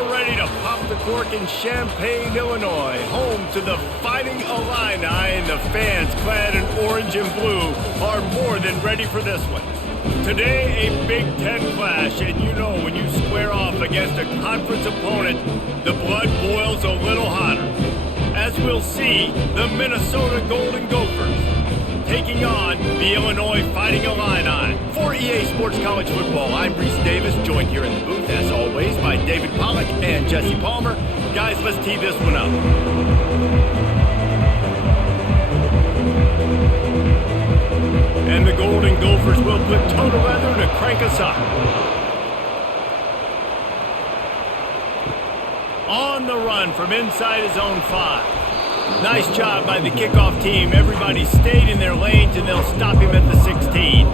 We're ready to pop the cork in Champaign, Illinois, home to the Fighting Illini, and the fans clad in orange and blue are more than ready for this one. Today, a Big Ten clash, and you know when you square off against a conference opponent, the blood boils a little hotter. As we'll see, the Minnesota Golden Gophers taking on the Illinois Fighting Illini. For EA Sports College Football, I'm Reese Davis, joined here in the booth, as always, by David Pollack and Jesse Palmer. Guys, let's tee this one up. And the Golden Gophers will put toe to leather to crank us up. On the run from inside his own 5. Nice job by the kickoff team. Everybody stayed in their lanes, and they'll stop him at the 16.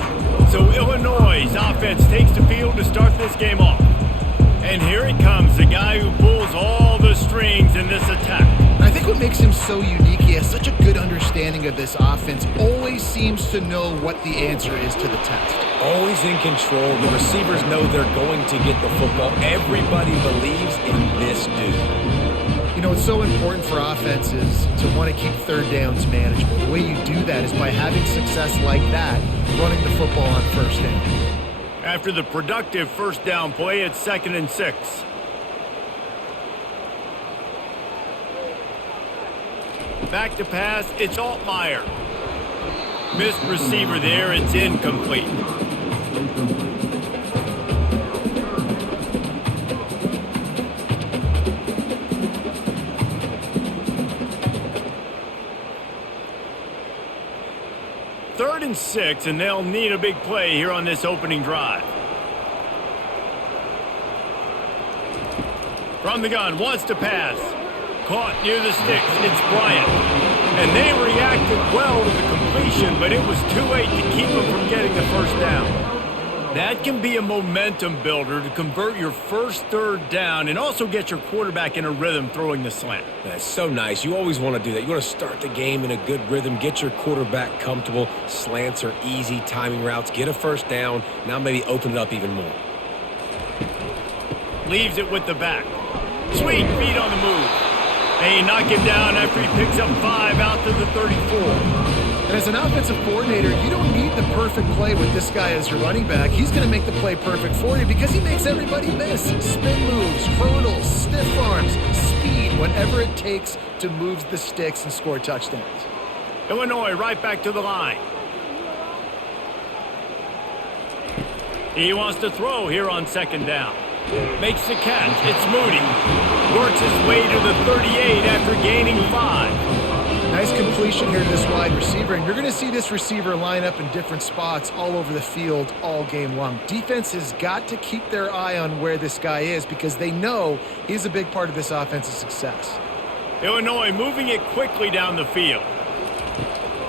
So Illinois' offense takes the field to start this game off. And here he comes, the guy who pulls all the strings in this attack. I think what makes him so unique, he has such a good understanding of this offense, always seems to know what the answer is to the test. Always in control. The receivers know they're going to get the football. Everybody believes in this dude. You know, it's so important for offenses to want to keep third downs manageable. The way you do that is by having success like that, running the football on first down. After the productive first down play, it's 2nd and 6. Back to pass, it's Altmaier. Missed receiver there, it's incomplete. Third and 6, and they'll need a big play here on this opening drive. From the gun, wants to pass. Caught near the sticks, it's Bryant. And they reacted well to the completion, but it was too late to keep them from getting the first down. That can be a momentum builder to convert your first third down and also get your quarterback in a rhythm throwing the slant. That's so nice. You always want to do that. You want to start the game in a good rhythm, get your quarterback comfortable. Slants are easy, timing routes, get a first down. Now maybe open it up even more. Leaves it with the back. Sweet feet on the move. They knock him down after he picks up 5 out to the 34. And as an offensive coordinator, you don't need the perfect play with this guy as your running back. He's going to make the play perfect for you because he makes everybody miss. Spin moves, hurdles, stiff arms, speed, whatever it takes to move the sticks and score touchdowns. Illinois right back to the line. He wants to throw here on 2nd down. Makes the catch. It's Moody. Works his way to the 38 after gaining 5. Nice completion here to this wide receiver, and you're going to see this receiver line up in different spots all over the field all game long. Defense has got to keep their eye on where this guy is because they know he's a big part of this offense's success. Illinois moving it quickly down the field.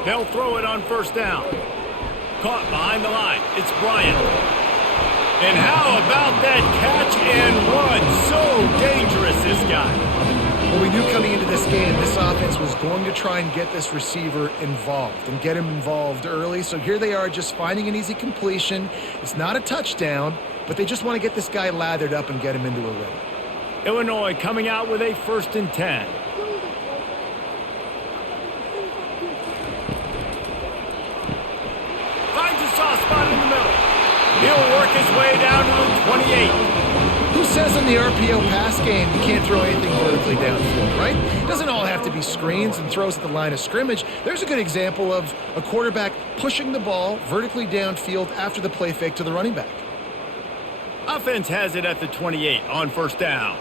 They'll throw it on 1st down. Caught behind the line. It's Bryant. And how about that catch and run? So dangerous, this guy. Well, we knew coming into this game, this offense was going to try and get this receiver involved and get him involved early. So here they are just finding an easy completion. It's not a touchdown, but they just want to get this guy lathered up and get him into a rhythm. Illinois coming out with a 1st and 10. Finds a soft spot in the middle. He'll work his way down to the 28. Who says in the RPO pass game you can't throw anything vertically downfield, right? It doesn't all have to be screens and throws at the line of scrimmage. There's a good example of a quarterback pushing the ball vertically downfield after the play fake to the running back. Offense has it at the 28 on 1st down.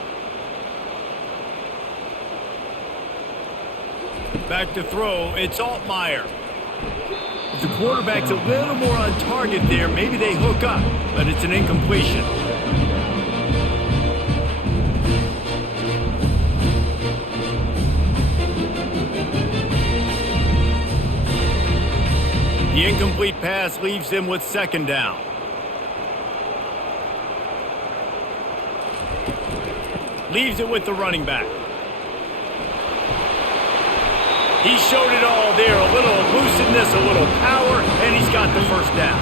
Back to throw, it's Altmaier. If the quarterback's a little more on target there, maybe they hook up, but it's an incompletion. The incomplete pass leaves them with 2nd down. Leaves it with the running back. He showed it all there, a little elusiveness, a little power, and he's got the first down.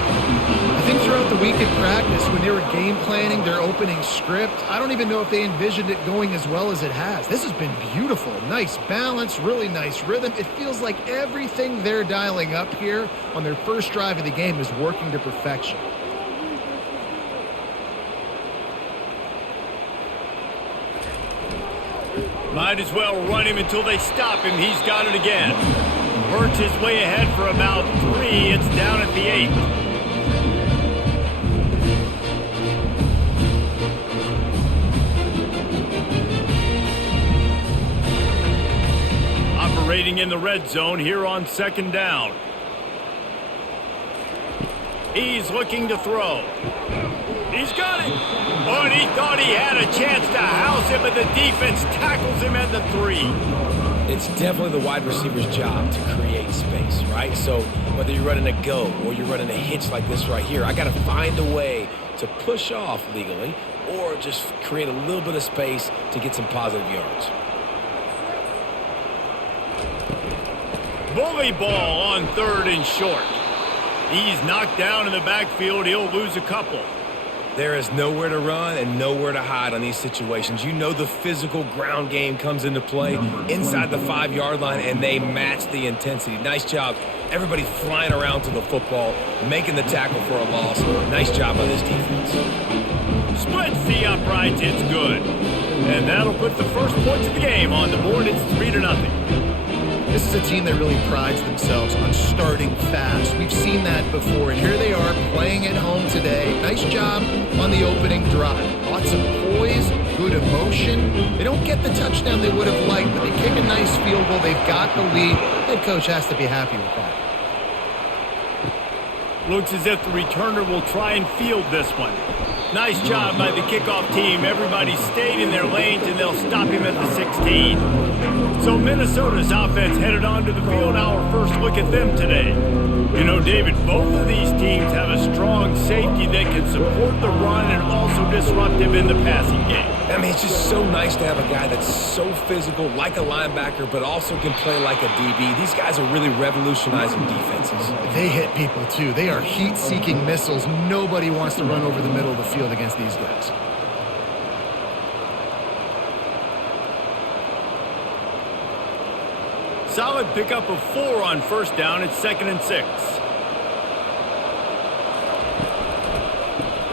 I think throughout the week in practice, when they were game planning their opening script, I don't even know if they envisioned it going as well as it has. This has been beautiful. Nice balance, really nice rhythm. It feels like everything they're dialing up here on their first drive of the game is working to perfection. Might as well run him until they stop him. He's got it again. Hurts his way ahead for about 3. It's down at the 8. Operating in the red zone here on 2nd down. He's looking to throw. He's got it. Oh, and he thought he had a chance to house him, but the defense tackles him at the 3. It's definitely the wide receiver's job to create space, right? So whether you're running a go or you're running a hitch like this right here, I got to find a way to push off legally or just create a little bit of space to get some positive yards. Bully ball on 3rd and short. He's knocked down in the backfield. He'll lose a couple. There is nowhere to run and nowhere to hide on these situations. You know the physical ground game comes into play inside the 5-yard line, and they match the intensity. Nice job. Everybody flying around to the football, making the tackle for a loss. Nice job by this defense. Splits the uprights. It's good. And that'll put the first points of the game on the board. It's 3-0. This is a team that really prides themselves on starting fast. We've seen that before, and here they are playing at home today. Nice job on the opening drive. Lots of poise, good emotion. They don't get the touchdown they would have liked, but they kick a nice field goal. They've got the lead. Head coach has to be happy with that. Looks as if the returner will try and field this one. Nice job by the kickoff team. Everybody stayed in their lanes, and they'll stop him at the 16. So Minnesota's offense headed onto the field. Our first look at them today. You know, David, both of these teams have a strong safety that can support the run and also disrupt him in the passing game. I mean, it's just so nice to have a guy that's so physical, like a linebacker, but also can play like a DB. These guys are really revolutionizing defenses. They hit people, too. They are heat-seeking missiles. Nobody wants to run over the middle of the field against these guys. Solid pickup of 4 on 1st down. It's 2nd and 6.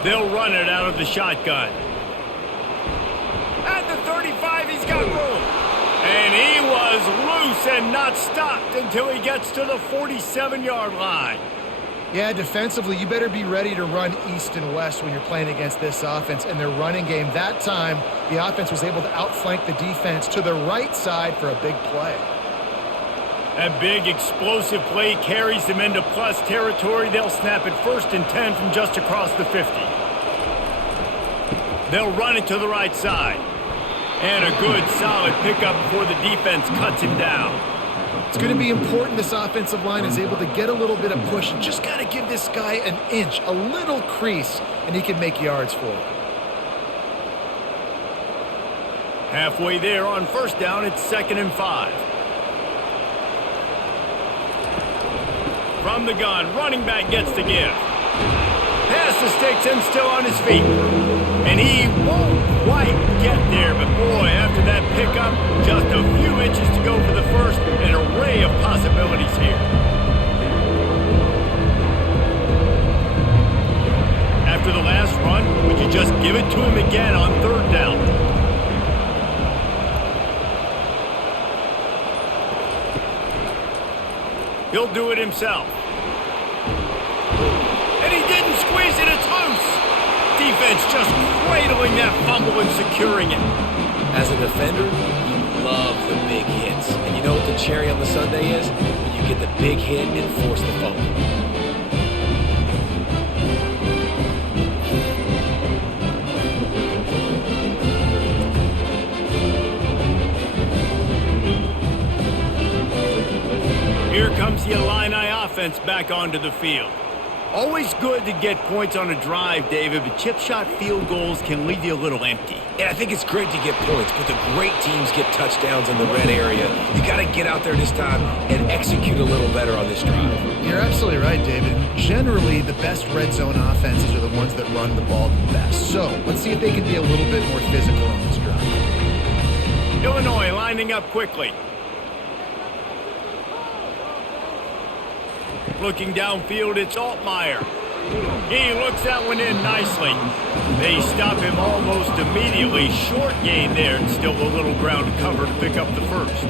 They'll run it out of the shotgun. At the 35, he's got room. And he was loose and not stopped until he gets to the 47-yard line. Yeah, defensively, you better be ready to run east and west when you're playing against this offense and their running game. That time, the offense was able to outflank the defense to the right side for a big play. That big explosive play carries them into plus territory. They'll snap it 1st and 10 from just across the 50. They'll run it to the right side. And a good, solid pickup before the defense cuts him down. It's going to be important this offensive line is able to get a little bit of push. Just got to give this guy an inch, a little crease, and he can make yards for it. Halfway there on 1st down, it's 2nd and 5. From the gun, running back gets the give. Pass the sticks and still on his feet. And he won't quite get there, but boy, after that pickup, just a few inches to go for the first, an array of possibilities here. After the last run, would you just give it to him again on 3rd down? He'll do it himself. And he didn't squeeze it, it's loose. Defense just cradling that fumble and securing it. As a defender, you love the big hits. And you know what the cherry on the sundae is? When you get the big hit and force the fumble. Here comes the Illini offense back onto the field. Always good to get points on a drive, David, but chip shot field goals can leave you a little empty. And I think it's great to get points, but the great teams get touchdowns in the red area. You got to get out there this time and execute a little better on this drive. You're absolutely right, David. Generally, the best red zone offenses are the ones that run the ball the best. So let's see if they can be a little bit more physical on this drive. Illinois lining up quickly. Looking downfield, it's Altmaier. He looks that one in nicely. They stop him almost immediately. Short gain there, and still a little ground to cover to pick up the first.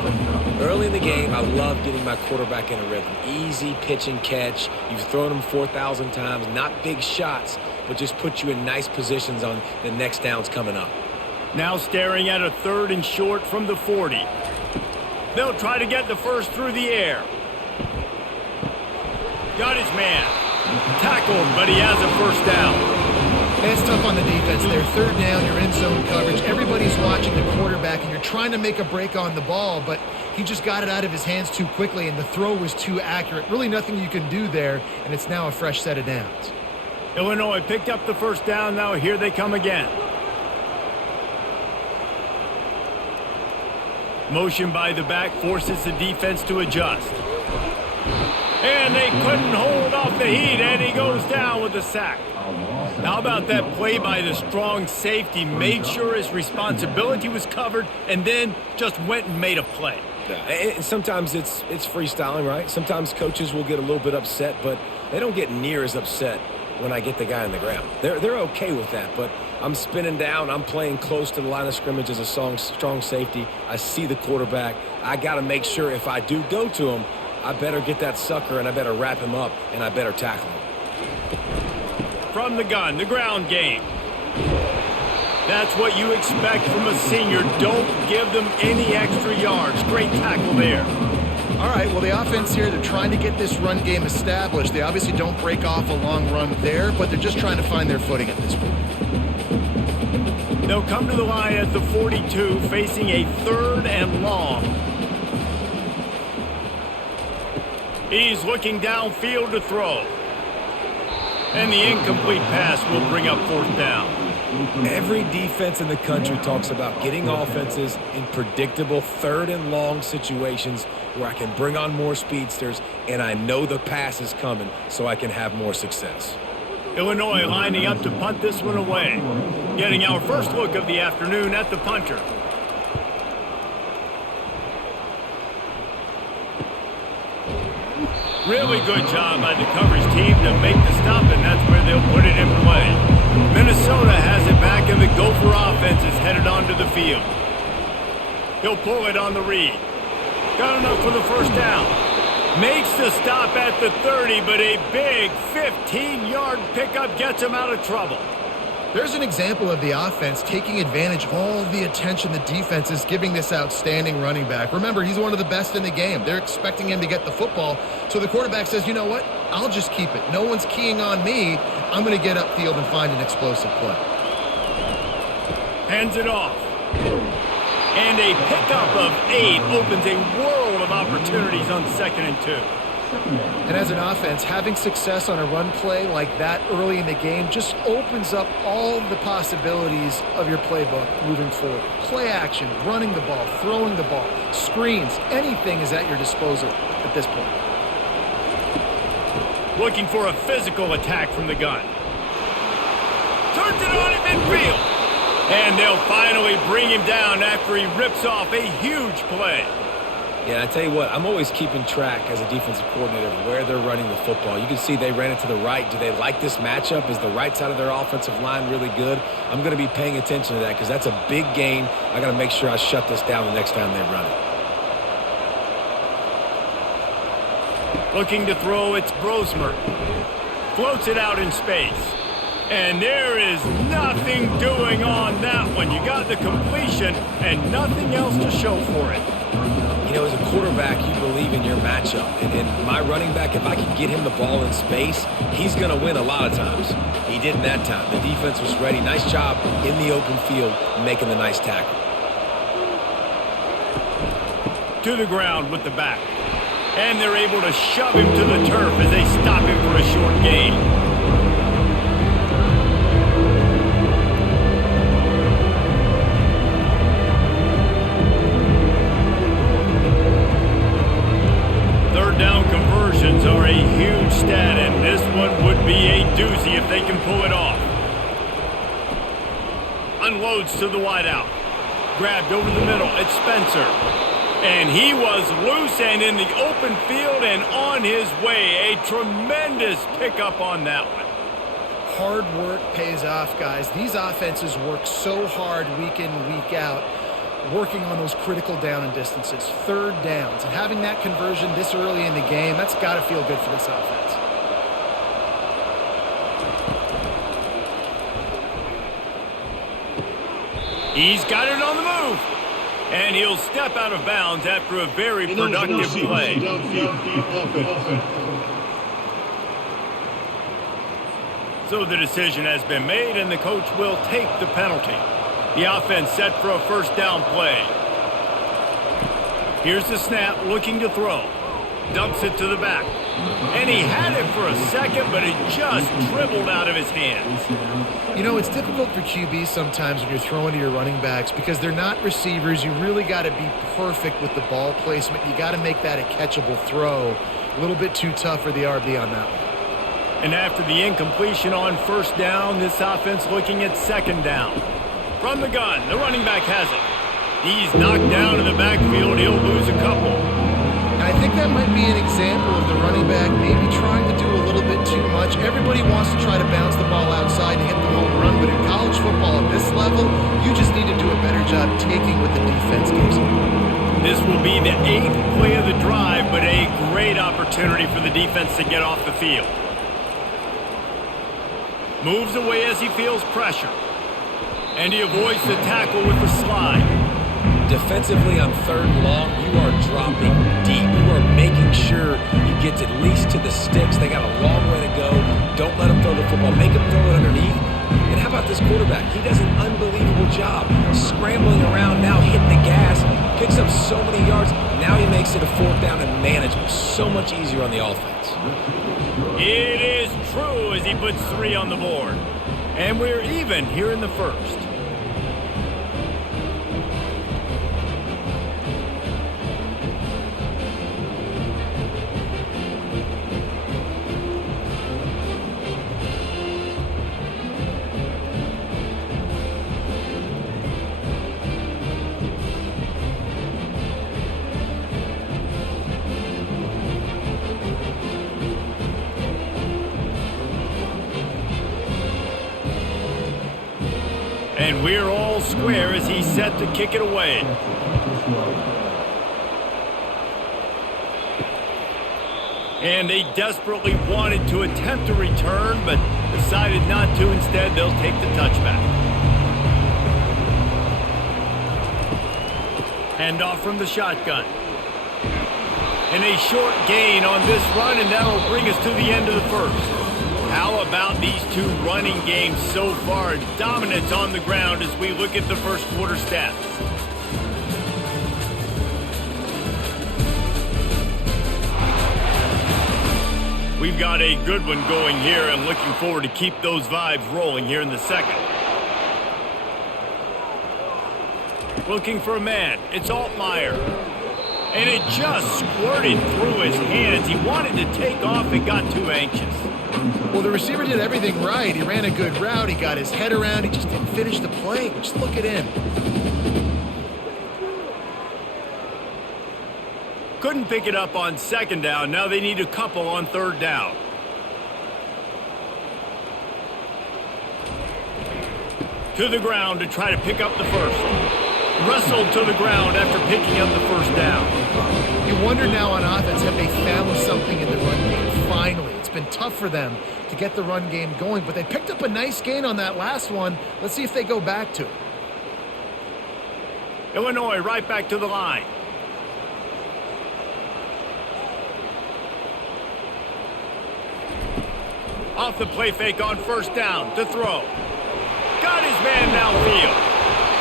Early in the game, I love getting my quarterback in a rhythm. Easy pitch and catch. You've thrown him 4,000 times. Not big shots, but just put you in nice positions on the next downs coming up. Now staring at a 3rd and short from the 40. They'll try to get the first through the air. Got his man. Tackled, but he has a first down. It's tough on the defense there. 3rd down, you're in zone coverage. Everybody's watching the quarterback, and you're trying to make a break on the ball, but he just got it out of his hands too quickly, and the throw was too accurate. Really nothing you can do there, and it's now a fresh set of downs. Illinois picked up the first down. Now here they come again. Motion by the back forces the defense to adjust. And they couldn't hold off the heat, and he goes down with a sack. How about that play by the strong safety? Made sure his responsibility was covered, and then just went and made a play. And sometimes it's freestyling, right? Sometimes coaches will get a little bit upset, but they don't get near as upset when I get the guy on the ground. They're okay with that, but I'm spinning down. I'm playing close to the line of scrimmage as a strong safety. I see the quarterback. I got to make sure if I do go to him, I better get that sucker, and I better wrap him up, and I better tackle him. From the gun, the ground game. That's what you expect from a senior. Don't give them any extra yards. Great tackle there. All right, well, the offense here, they're trying to get this run game established. They obviously don't break off a long run there, but they're just trying to find their footing at this point. They'll come to the line at the 42, facing a 3rd and long. He's looking downfield to throw. And the incomplete pass will bring up 4th down. Every defense in the country talks about getting offenses in predictable 3rd and long situations where I can bring on more speedsters and I know the pass is coming so I can have more success. Illinois lining up to punt this one away. Getting our first look of the afternoon at the punter. Really good job by the coverage team to make the stop, and that's where they'll put it in play. Minnesota has it back, and the Gopher offense is headed onto the field. He'll pull it on the read. Got enough for the first down. Makes the stop at the 30, but a big 15-yard pickup gets him out of trouble. There's an example of the offense taking advantage of all the attention the defense is giving this outstanding running back. Remember, he's one of the best in the game. They're expecting him to get the football, so the quarterback says, you know what? I'll just keep it. No one's keying on me. I'm going to get upfield and find an explosive play. Hands it off. And a pickup of 8 opens a world of opportunities on 2nd and 2. And as an offense, having success on a run play like that early in the game just opens up all the possibilities of your playbook moving forward. Play action, running the ball, throwing the ball, screens, anything is at your disposal at this point. Looking for a physical attack from the gun. Turns it on in midfield. And they'll finally bring him down after he rips off a huge play. Yeah, I tell you what, I'm always keeping track as a defensive coordinator of where they're running the football. You can see they ran it to the right. Do they like this matchup? Is the right side of their offensive line really good? I'm going to be paying attention to that because that's a big gain. I got to make sure I shut this down the next time they run it. Looking to throw, it's Brosmer. Floats it out in space. And there is nothing doing on that one. You got the completion and nothing else to show for it. You know, as a quarterback, you believe in your matchup. And my running back, if I can get him the ball in space, he's going to win a lot of times. He didn't that time. The defense was ready. Nice job in the open field making the nice tackle. To the ground with the back. And they're able to shove him to the turf as they stop him for a short gain. Third down conversions are a huge stat, and this one would be a doozy if they can pull it off. Unloads to the wideout. Grabbed over the middle. It's Spencer. And he was loose and in the open field and on his way. A tremendous pickup on that one. Hard work pays off, guys. These offenses work so hard week in, week out, working on those critical down and distances, third downs. And having that conversion this early in the game, that's got to feel good for this offense. He's got it on the move. And he'll step out of bounds after a very productive play. So the decision has been made, and the coach will take the penalty. The offense set for a first down play. Here's the snap, looking to throw. Dumps it to the back. And he had it for a second, but it just dribbled out of his hands. You know, it's difficult for QBs sometimes when you're throwing to your running backs because they're not receivers. You really got to be perfect with the ball placement. You got to make that a catchable throw. A little bit too tough for the RB on that one. And after the incompletion on first down, this offense looking at second down. From the gun, the running back has it. He's knocked down in the backfield. He'll lose a couple. And I think that might be an example of the running back maybe trying to do a little bit too much. Everybody wants to try to bounce the ball outside and hit the home run, but in college football at this level, you just need to do a better job taking what the defense gives you. This will be the 8th play of the drive, but a great opportunity for the defense to get off the field. Moves away as he feels pressure. And he avoids the tackle with the slide. Defensively on third and long, you are dropping deep. You are making sure you get at least to the sticks. They got a long way to go. Don't let them throw the football. Make them throw it underneath. And how about this quarterback? He does an unbelievable job scrambling around now, hitting the gas, picks up so many yards. Now he makes it a fourth down and manageable. So much easier on the offense. It is true as he puts 3 on the board. And we're even here in the first. And we're all square as he's set to kick it away. And they desperately wanted to attempt a return, but decided not to. Instead, they'll take the touchback. Handoff from the shotgun. And a short gain on this run, and that'll bring us to the end of the first. How about these two running games so far? Dominance on the ground as we look at the first quarter stats. We've got a good one going here and looking forward to keep those vibes rolling here in the second. Looking for a man. It's Altmaier. And it just squirted through his hands. He wanted to take off and got too anxious. Well, the receiver did everything right. He ran a good route. He got his head around. He just didn't finish the play. Just look at him. Couldn't pick it up on second down. Now they need a couple on third down. To the ground to try to pick up the first. Wrestled to the ground after picking up the first down. You wonder now on offense, have they found something in the run game? Finally. It's been tough for them to get the run game going, but they picked up a nice gain on that last one. Let's see if they go back to it. Illinois right back to the line. Off the play fake on first down to throw. Got his man downfield.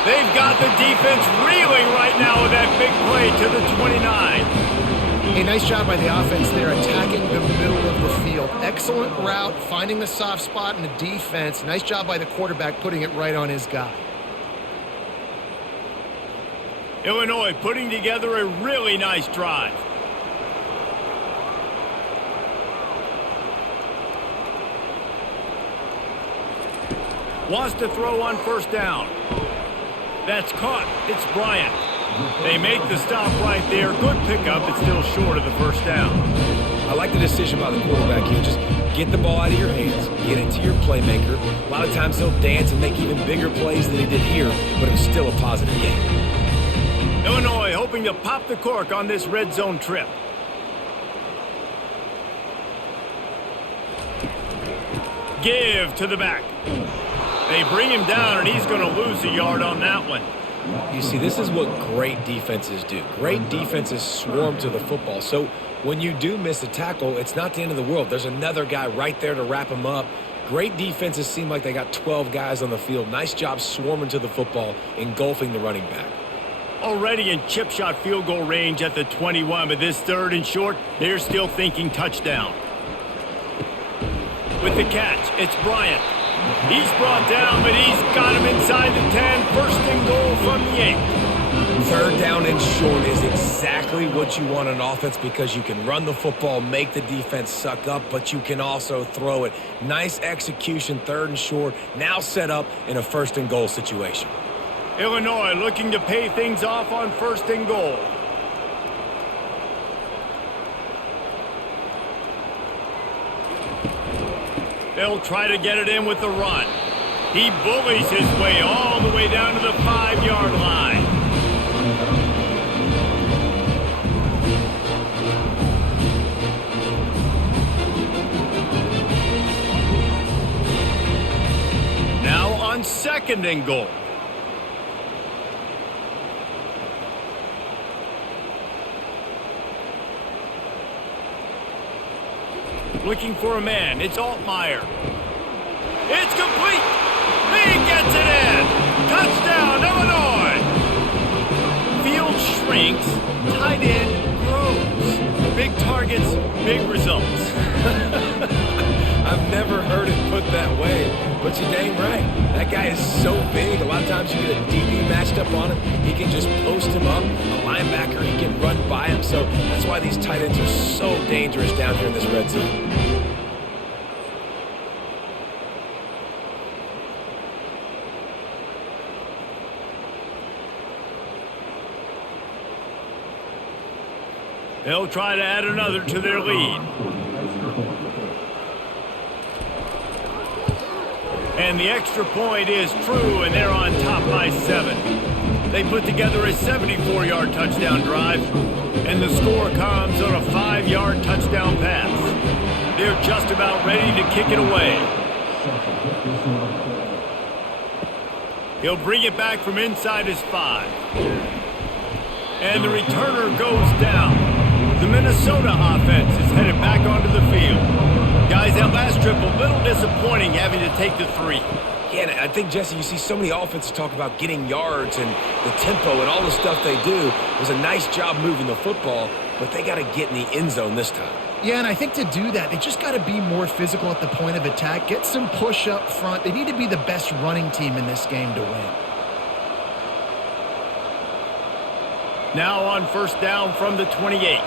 They've got the defense reeling right now with that big play to the 29. Hey, nice job by the offense there, attacking the middle of the field. Excellent route, finding the soft spot in the defense. Nice job by the quarterback putting it right on his guy. Illinois putting together a really nice drive. Wants to throw on first down. That's caught. It's Bryant. They make the stop right there. Good pickup. It's still short of the first down. I like the decision by the quarterback here. Just get the ball out of your hands, get it to your playmaker. A lot of times he'll dance and make even bigger plays than he did here, but it was still a positive game. Illinois hoping to pop the cork on this red zone trip. Give to the back. They bring him down, and he's going to lose a yard on that one. You see, this is what great defenses do. Great defenses swarm to the football. So when you do miss a tackle, it's not the end of the world. There's another guy right there to wrap him up. Great defenses seem like they got 12 guys on the field. Nice job swarming to the football, engulfing the running back. Already in chip shot field goal range at the 21, but this third and short, they're still thinking touchdown. With the catch, it's Bryant. He's brought down, but he's got him inside the 10. First and goal from the 8. Third down and short is exactly what you want on offense because you can run the football, make the defense suck up, but you can also throw it. Nice execution, third and short, now set up in a first and goal situation. Illinois looking to pay things off on first and goal. They'll try to get it in with the run. He bullies his way all the way down to the 5-yard line. Now on second and goal. Looking for a man. It's Altmaier. It's complete. He gets it in. Touchdown, Illinois. Field shrinks. Tight end grows. Big targets, big results. I've never heard it put that way, but you're dang right. That guy is so big. A lot of times you get a DB matched up on him. He can just post him up. A linebacker, he can run by him. So that's why these tight ends are so dangerous down here in this red zone. They'll try to add another to their lead. And the extra point is true, and they're on top by 7. They put together a 74-yard touchdown drive, and the score comes on a 5-yard touchdown pass. They're just about ready to kick it away. He'll bring it back from inside his 5. And the returner goes down. The Minnesota offense is headed back onto the field. Guys, that last trip a little disappointing having to take the 3. Yeah, and I think, Jesse, you see so many offenses talk about getting yards and the tempo and all the stuff they do. It was a nice job moving the football, but they got to get in the end zone this time. Yeah, and I think to do that, they just got to be more physical at the point of attack, get some push up front. They need to be the best running team in this game to win. Now on first down from the 28.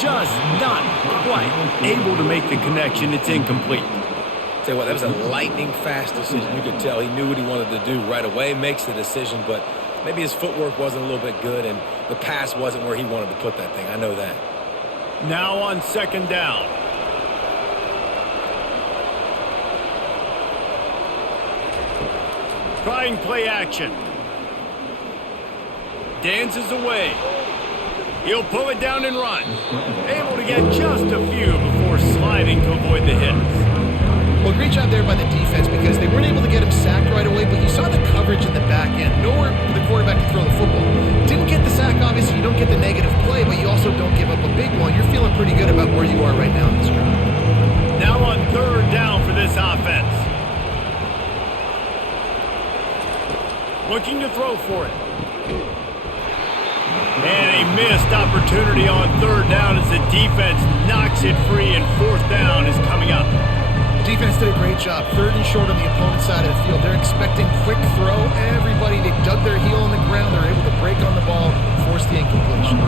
Just not quite able to make the connection. It's incomplete. Tell you what, that was a lightning-fast decision. You could tell he knew what he wanted to do right away, makes the decision, but maybe his footwork wasn't a little bit good, and the pass wasn't where he wanted to put that thing. I know that. Now on second down. Trying play action. Dances away. He'll pull it down and run. Able to get just a few before sliding to avoid the hits. Well, great job there by the defense because they weren't able to get him sacked right away, but you saw the coverage in the back end. Nowhere for the quarterback to throw the football. Didn't get the sack, obviously. You don't get the negative play, but you also don't give up a big one. You're feeling pretty good about where you are right now in this drive. Now on third down for this offense. Looking to throw for it. And a missed opportunity on third down as the defense knocks it free, and fourth down is coming up. Defense did a great job. Third and short on the opponent's side of the field. They're expecting quick throw. Everybody, they dug their heel on the ground. They're able to break on the ball, force the incompletion.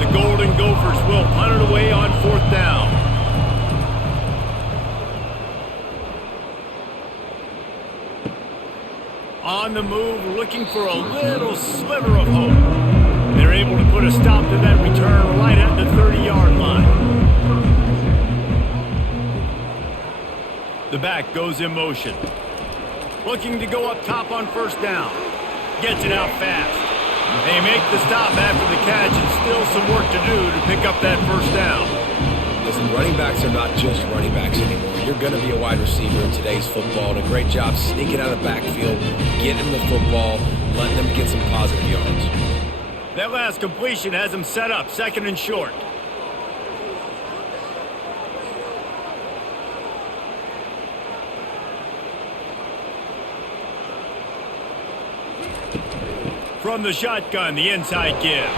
The Golden Gophers will punt it away on fourth down. On the move, looking for a little sliver of hope. They're able to put a stop to that return right at the 30-yard line. The back goes in motion. Looking to go up top on first down. Gets it out fast. They make the stop after the catch, and still some work to do to pick up that first down. Listen, running backs are not just running backs anymore. You're going to be a wide receiver in today's football. And a great job sneaking out of the backfield, getting them the football, letting them get some positive yards. That last completion has him set up second and short. From the shotgun, the inside give.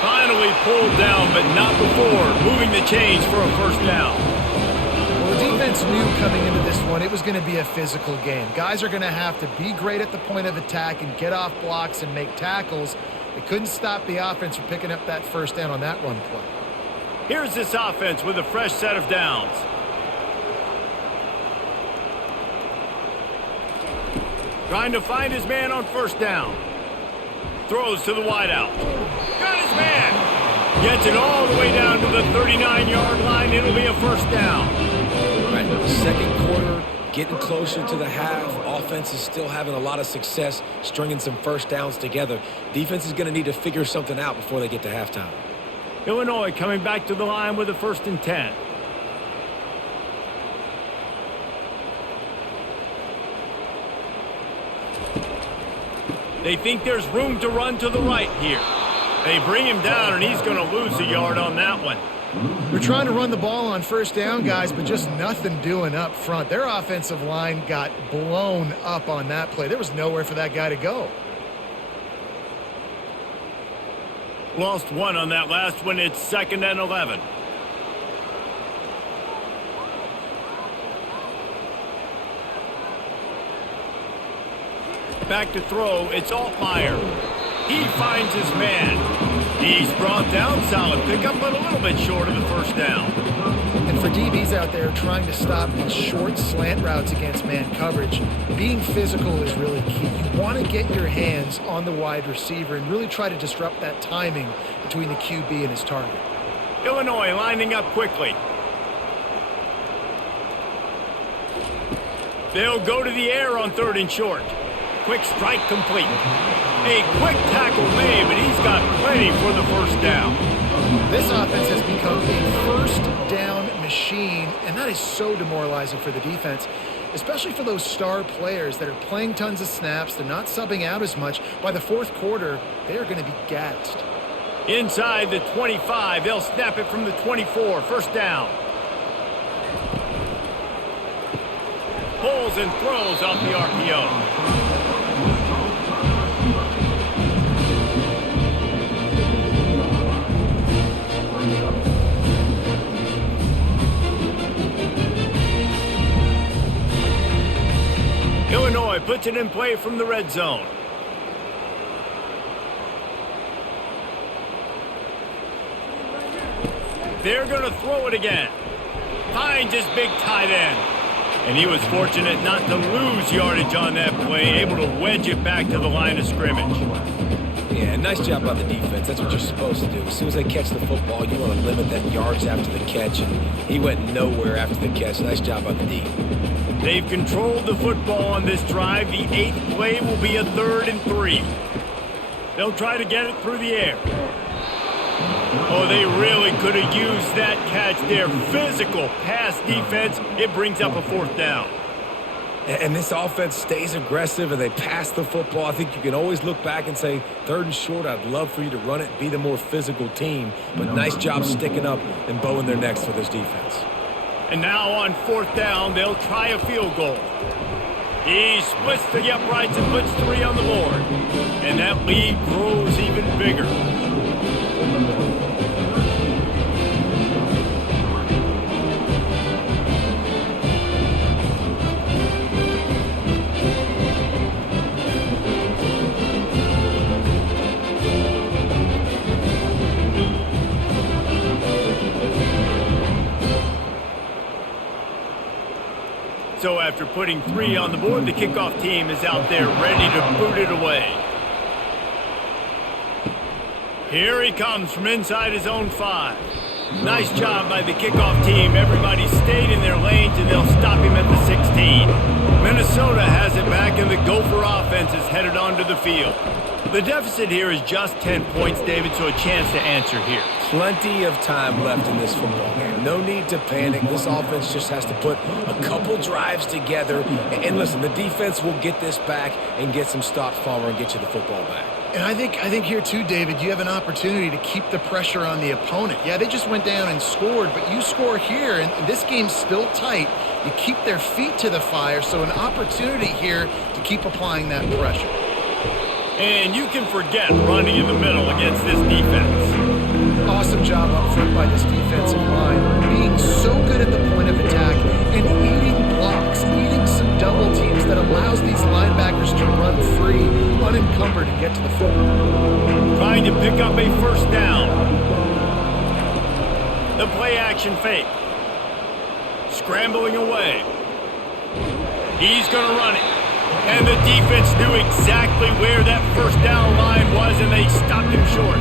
Finally pulled down, but not before moving the chains for a first down. Well, the defense knew coming into this one it was going to be a physical game. Guys are going to have to be great at the point of attack and get off blocks and make tackles. They couldn't stop the offense from picking up that first down on that run play. Here's this offense with a fresh set of downs. Trying to find his man on first down. Throws to the wideout. Got his man. Gets it all the way down to the 39-yard line. It'll be a first down. Right, second quarter, getting closer to the half. Offense is still having a lot of success stringing some first downs together. Defense is going to need to figure something out before they get to halftime. Illinois coming back to the line with a 1st and 10. They think there's room to run to the right here. They bring him down, and he's going to lose a yard on that one. They're trying to run the ball on first down, guys, but just nothing doing up front. Their offensive line got blown up on that play. There was nowhere for that guy to go. Lost one on that last one. It's 2nd and 11. Back to throw. It's Altmaier. He finds his man. He's brought down. Solid pickup, but a little bit short of the first down. And for DBs out there trying to stop these short slant routes against man coverage, being physical is really key. You want to get your hands on the wide receiver and really try to disrupt that timing between the QB and his target. Illinois lining up quickly. They'll go to the air on 3rd and short. Quick strike complete. A quick tackle made, but he's got plenty for the first down. This offense has become a first down machine, and that is so demoralizing for the defense, especially for those star players that are playing tons of snaps. They're not subbing out as much. By the fourth quarter, they are going to be gassed. Inside the 25, they'll snap it from the 24. First down. Pulls and throws off the RPO. Illinois puts it in play from the red zone. They're going to throw it again. Finds his big tight end. And he was fortunate not to lose yardage on that play, able to wedge it back to the line of scrimmage. Yeah, nice job by the defense. That's what you're supposed to do. As soon as they catch the football, you want to limit that yards after the catch, and he went nowhere after the catch. Nice job by the D. They've controlled the football on this drive. The 8th play will be a 3rd and 3. They'll try to get it through the air. Oh, they really could have used that catch there. Physical pass defense. It brings up a 4th down. And this offense stays aggressive and they pass the football. I think you can always look back and say, 3rd and short, I'd love for you to run it, be the more physical team. But nice job sticking up and bowing their necks for this defense. And now on 4th down, they'll try a field goal. He splits the uprights and puts 3 on the board. And that lead grows even bigger. So after putting 3 on the board, the kickoff team is out there ready to boot it away. Here he comes from inside his own 5. Nice job by the kickoff team. Everybody stayed in their lanes, and they'll stop him at the 16. Minnesota has it back, and the Gopher offense is headed onto the field. The deficit here is just 10 points, David, so a chance to answer here. Plenty of time left in this football game. No need to panic. This offense just has to put a couple drives together. And listen, the defense will get this back and get some stops, Palmer, and get you the football back. And I think here too, David, you have an opportunity to keep the pressure on the opponent. Yeah, they just went down and scored, but you score here, and this game's still tight. You keep their feet to the fire, so an opportunity here to keep applying that pressure. And you can forget running in the middle against this defense. Awesome job up front by this defensive line, being so good at the point of attack and eating blocks, eating some double teams that allows these linebackers to run free, unencumbered, and get to the football. Trying to pick up a first down. The play action fake. Scrambling away. He's going to run it. And the defense knew exactly where that first down line was, and they stopped him short.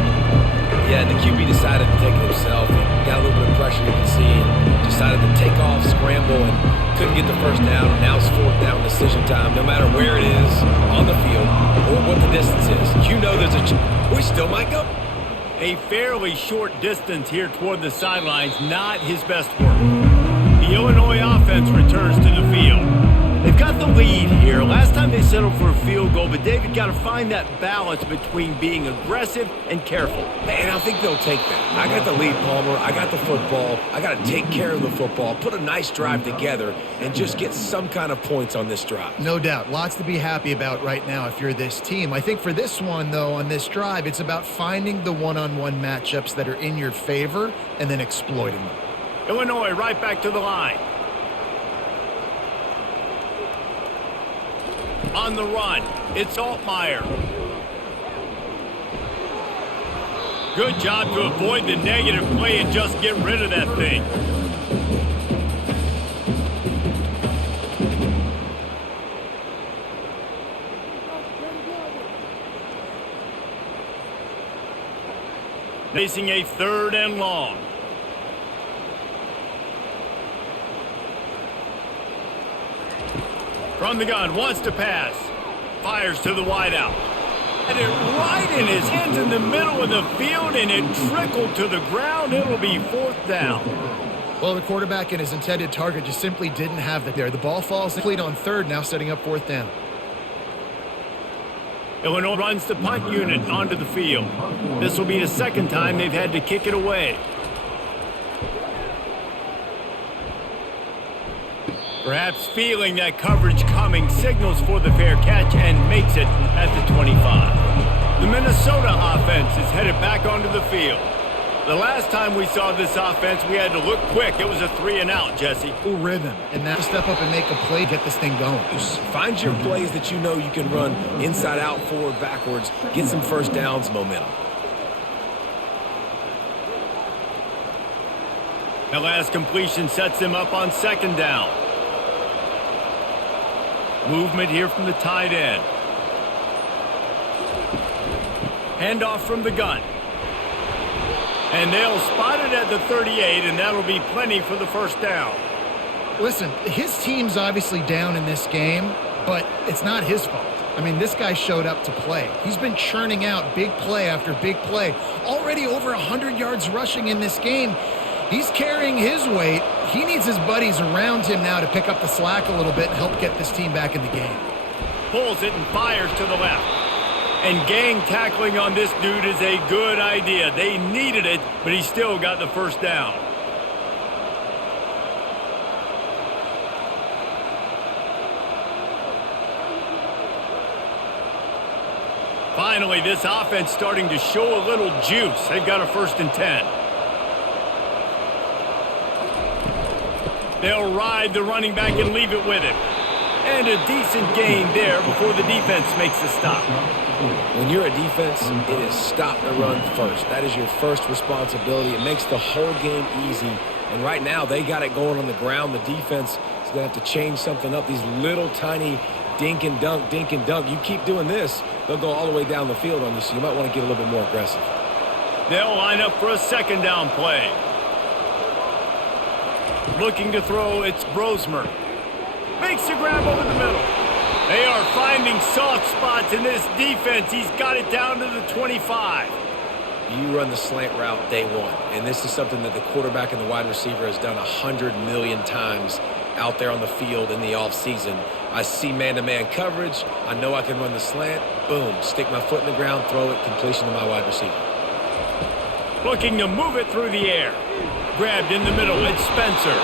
Yeah, the QB decided to take it himself. He got a little bit of pressure, you can see, and decided to take off, scramble, and couldn't get the first down. Now it's 4th down decision time, no matter where it is on the field or what the distance is. You know there's a we still might go. A fairly short distance here toward the sidelines, not his best work. The Illinois offense returns to the field. They've got the lead here. Last time they settled for a field goal, but David got to find that balance between being aggressive and careful. And I think they'll take that. I got the lead, Palmer. I got the football. I got to take care of the football, put a nice drive together, and just get some kind of points on this drive. No doubt. Lots to be happy about right now if you're this team. I think for this one, though, on this drive, it's about finding the one-on-one matchups that are in your favor and then exploiting them. Illinois right back to the line. On the run, it's Altmaier. Good job to avoid the negative play and just get rid of that thing. Facing a 3rd and long. From the gun, wants to pass. Fires to the wideout. And it right in his hands in the middle of the field, and it trickled to the ground. It'll be 4th down. Well, the quarterback and his intended target just simply didn't have it there. The ball falls complete on 3rd, now setting up 4th down. Illinois runs the punt unit onto the field. This will be the 2nd time they've had to kick it away. Perhaps feeling that coverage coming, signals for the fair catch and makes it at the 25. The Minnesota offense is headed back onto the field. The last time we saw this offense, we had to look quick. It was a 3-and-out, Jesse. Full rhythm, and now step up and make a play, get this thing going. Just find your plays that you know you can run inside out, forward, backwards, get some first downs momentum. The last completion sets them up on 2nd down. Movement here from the tight end. Handoff from the gun. And they'll spot it at the 38, and that'll be plenty for the first down. Listen, his team's obviously down in this game, but it's not his fault. I mean, this guy showed up to play. He's been churning out big play after big play. Already over 100 yards rushing in this game. He's carrying his weight. He needs his buddies around him now to pick up the slack a little bit and help get this team back in the game. Pulls it and fires to the left. And gang tackling on this dude is a good idea. They needed it, but he still got the first down. Finally, this offense starting to show a little juice. They've got a 1st and 10. They'll ride the running back and leave it with him. And a decent gain there before the defense makes the stop. When you're a defense, it is stop the run first. That is your first responsibility. It makes the whole game easy. And right now, they got it going on the ground. The defense is going to have to change something up. These little tiny dink and dunk, dink and dunk. You keep doing this, they'll go all the way down the field on you, so you might want to get a little bit more aggressive. They'll line up for a 2nd down play. Looking to throw, it's Brosmer. Makes the grab over the middle. They are finding soft spots in this defense. He's got it down to the 25. You run the slant route day one, and this is something that the quarterback and the wide receiver has done 100 million times out there on the field in the offseason. I see man-to-man coverage. I know I can run the slant. Boom, stick my foot in the ground, throw it, completion to my wide receiver. Looking to move it through the air. Grabbed in the middle, it's Spencer.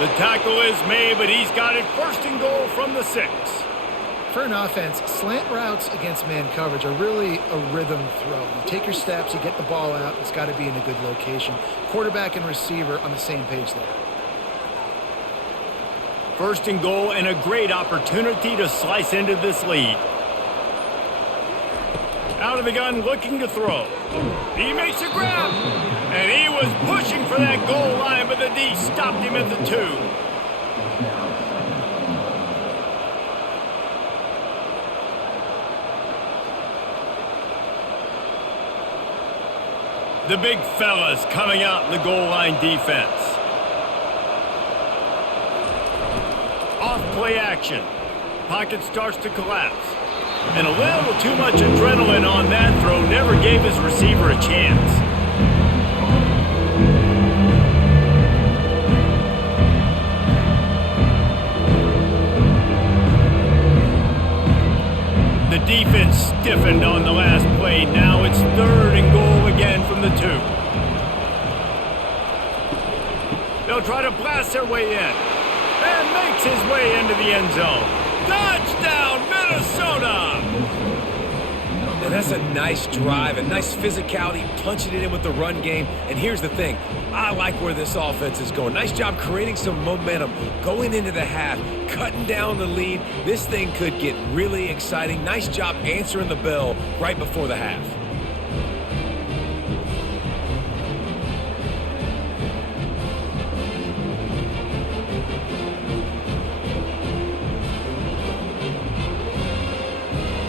The tackle is made, but he's got it 1st and goal from the 6. For an offense, slant routes against man coverage are really a rhythm throw. You take your steps, you get the ball out, it's got to be in a good location. Quarterback and receiver on the same page there. 1st and goal and a great opportunity to slice into this lead. Out of the gun, looking to throw. He makes a grab. And he was pushing for that goal line, but the D stopped him at the 2. The big fellas coming out in the goal line defense. Off play action. Pocket starts to collapse. And a little too much adrenaline on that throw never gave his receiver a chance. The defense stiffened on the last play. Now it's 3rd and goal again from the 2. They'll try to blast their way in. And makes his way into the end zone. Touchdown, Minnesota! And that's a nice drive, a nice physicality, punching it in with the run game. And here's the thing. I like where this offense is going. Nice job creating some momentum, going into the half, cutting down the lead. This thing could get really exciting. Nice job answering the bell right before the half.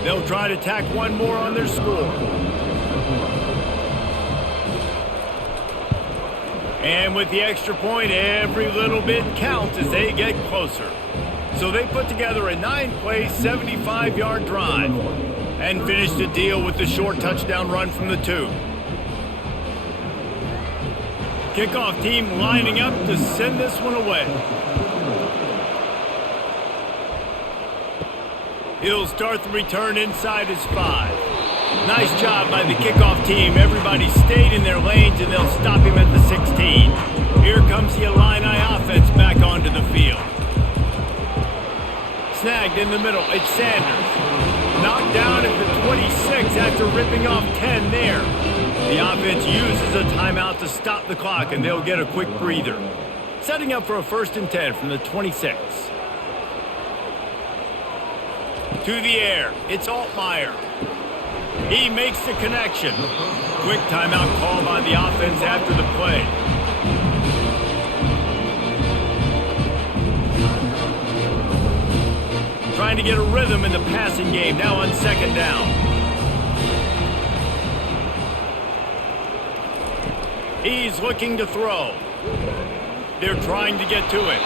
They'll try to tack one more on their score. And with the extra point, every little bit counts as they get closer. So they put together a 9-play, 75-yard drive and finish the deal with the short touchdown run from the 2. Kickoff team lining up to send this one away. He'll start the return inside his 5. Nice job by the kickoff team. Everybody stayed in their lanes, and they'll stop him at the 16. Here comes the Illini offense back onto the field. Snagged in the middle, it's Sanders. Knocked down at the 26 after ripping off 10 there. The offense uses a timeout to stop the clock, and they'll get a quick breather. Setting up for a 1st and 10 from the 26. To the air, it's Altmaier. He makes the connection. Quick timeout call by the offense after the play. Trying to get a rhythm in the passing game, now on 2nd down. He's looking to throw. They're trying to get to it.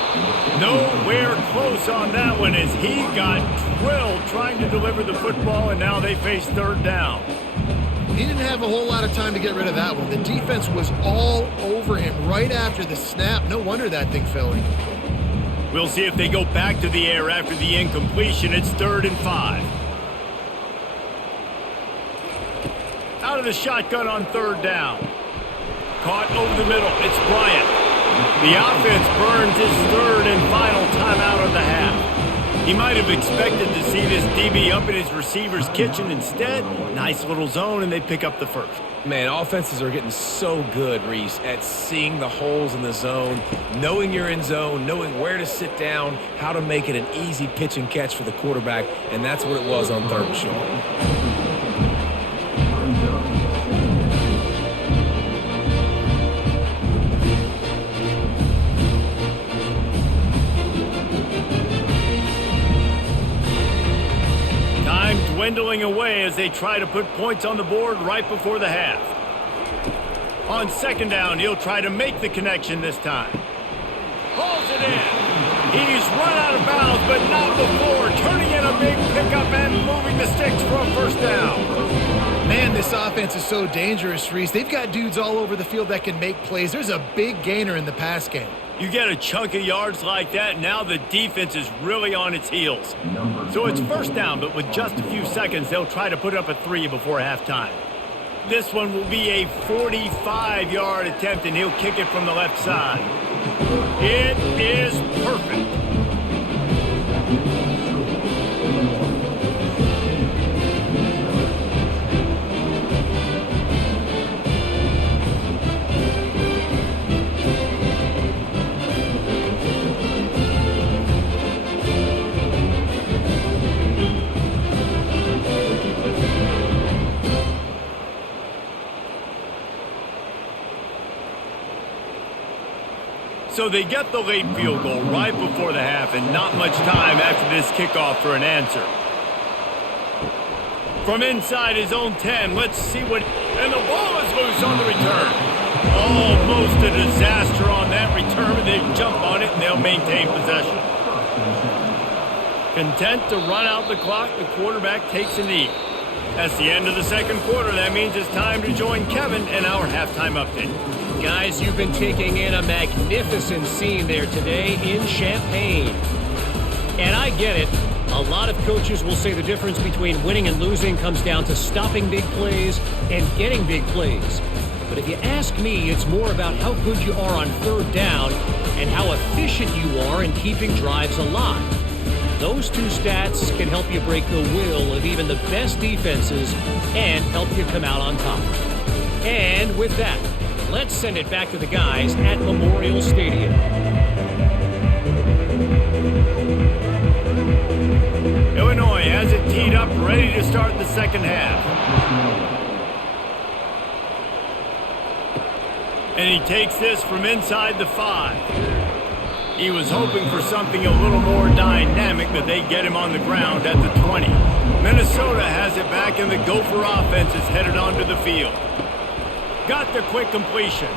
Nowhere close on that one as he got drilled trying to deliver the football, and now they face 3rd down. He didn't have a whole lot of time to get rid of that one. The defense was all over him right after the snap. No wonder that thing fell incomplete. We'll see if they go back to the air after the incompletion. It's 3rd and 5. Out of the shotgun on 3rd down. Caught over the middle. It's Bryant. The offense burns his 3rd and final timeout of the half. He might have expected to see this DB up in his receiver's kitchen. Instead, nice little zone, and they pick up the first. Man, offenses are getting so good, Reese, at seeing the holes in the zone, knowing you're in zone, knowing where to sit down, how to make it an easy pitch and catch for the quarterback, and that's what it was on 3rd and short. Dwindling away as they try to put points on the board right before the half. On 2nd down, he'll try to make the connection this time. Hauls it in. He's run out of bounds, but not before turning in a big pickup and moving the sticks for a 1st down. Man, this offense is so dangerous, Reese. They've got dudes all over the field that can make plays. There's a big gainer in the pass game. You get a chunk of yards like that, now the defense is really on its heels. So it's 1st down, but with just a few seconds, they'll try to put up a 3 before halftime. This one will be a 45-yard attempt, and he'll kick it from the left side. It is perfect. So they get the late field goal right before the half, and not much time after this kickoff for an answer. From inside his own 10, let's see what... And the ball is loose on the return. Almost a disaster on that return, but they jump on it and they'll maintain possession. Content to run out the clock, the quarterback takes a knee. That's the end of the 2nd quarter. That means it's time to join Kevin in our halftime update. Guys, you've been taking in a magnificent scene there today in Champaign. And I get it. A lot of coaches will say the difference between winning and losing comes down to stopping big plays and getting big plays. But if you ask me, it's more about how good you are on 3rd down and how efficient you are in keeping drives alive. Those 2 stats can help you break the will of even the best defenses and help you come out on top. And with that, let's send it back to the guys at Memorial Stadium. Illinois has it teed up, ready to start the 2nd half. And he takes this from inside the 5. He was hoping for something a little more dynamic, but they get him on the ground at the 20. Minnesota has it back, and the Gopher offense is headed onto the field. Got the quick completion.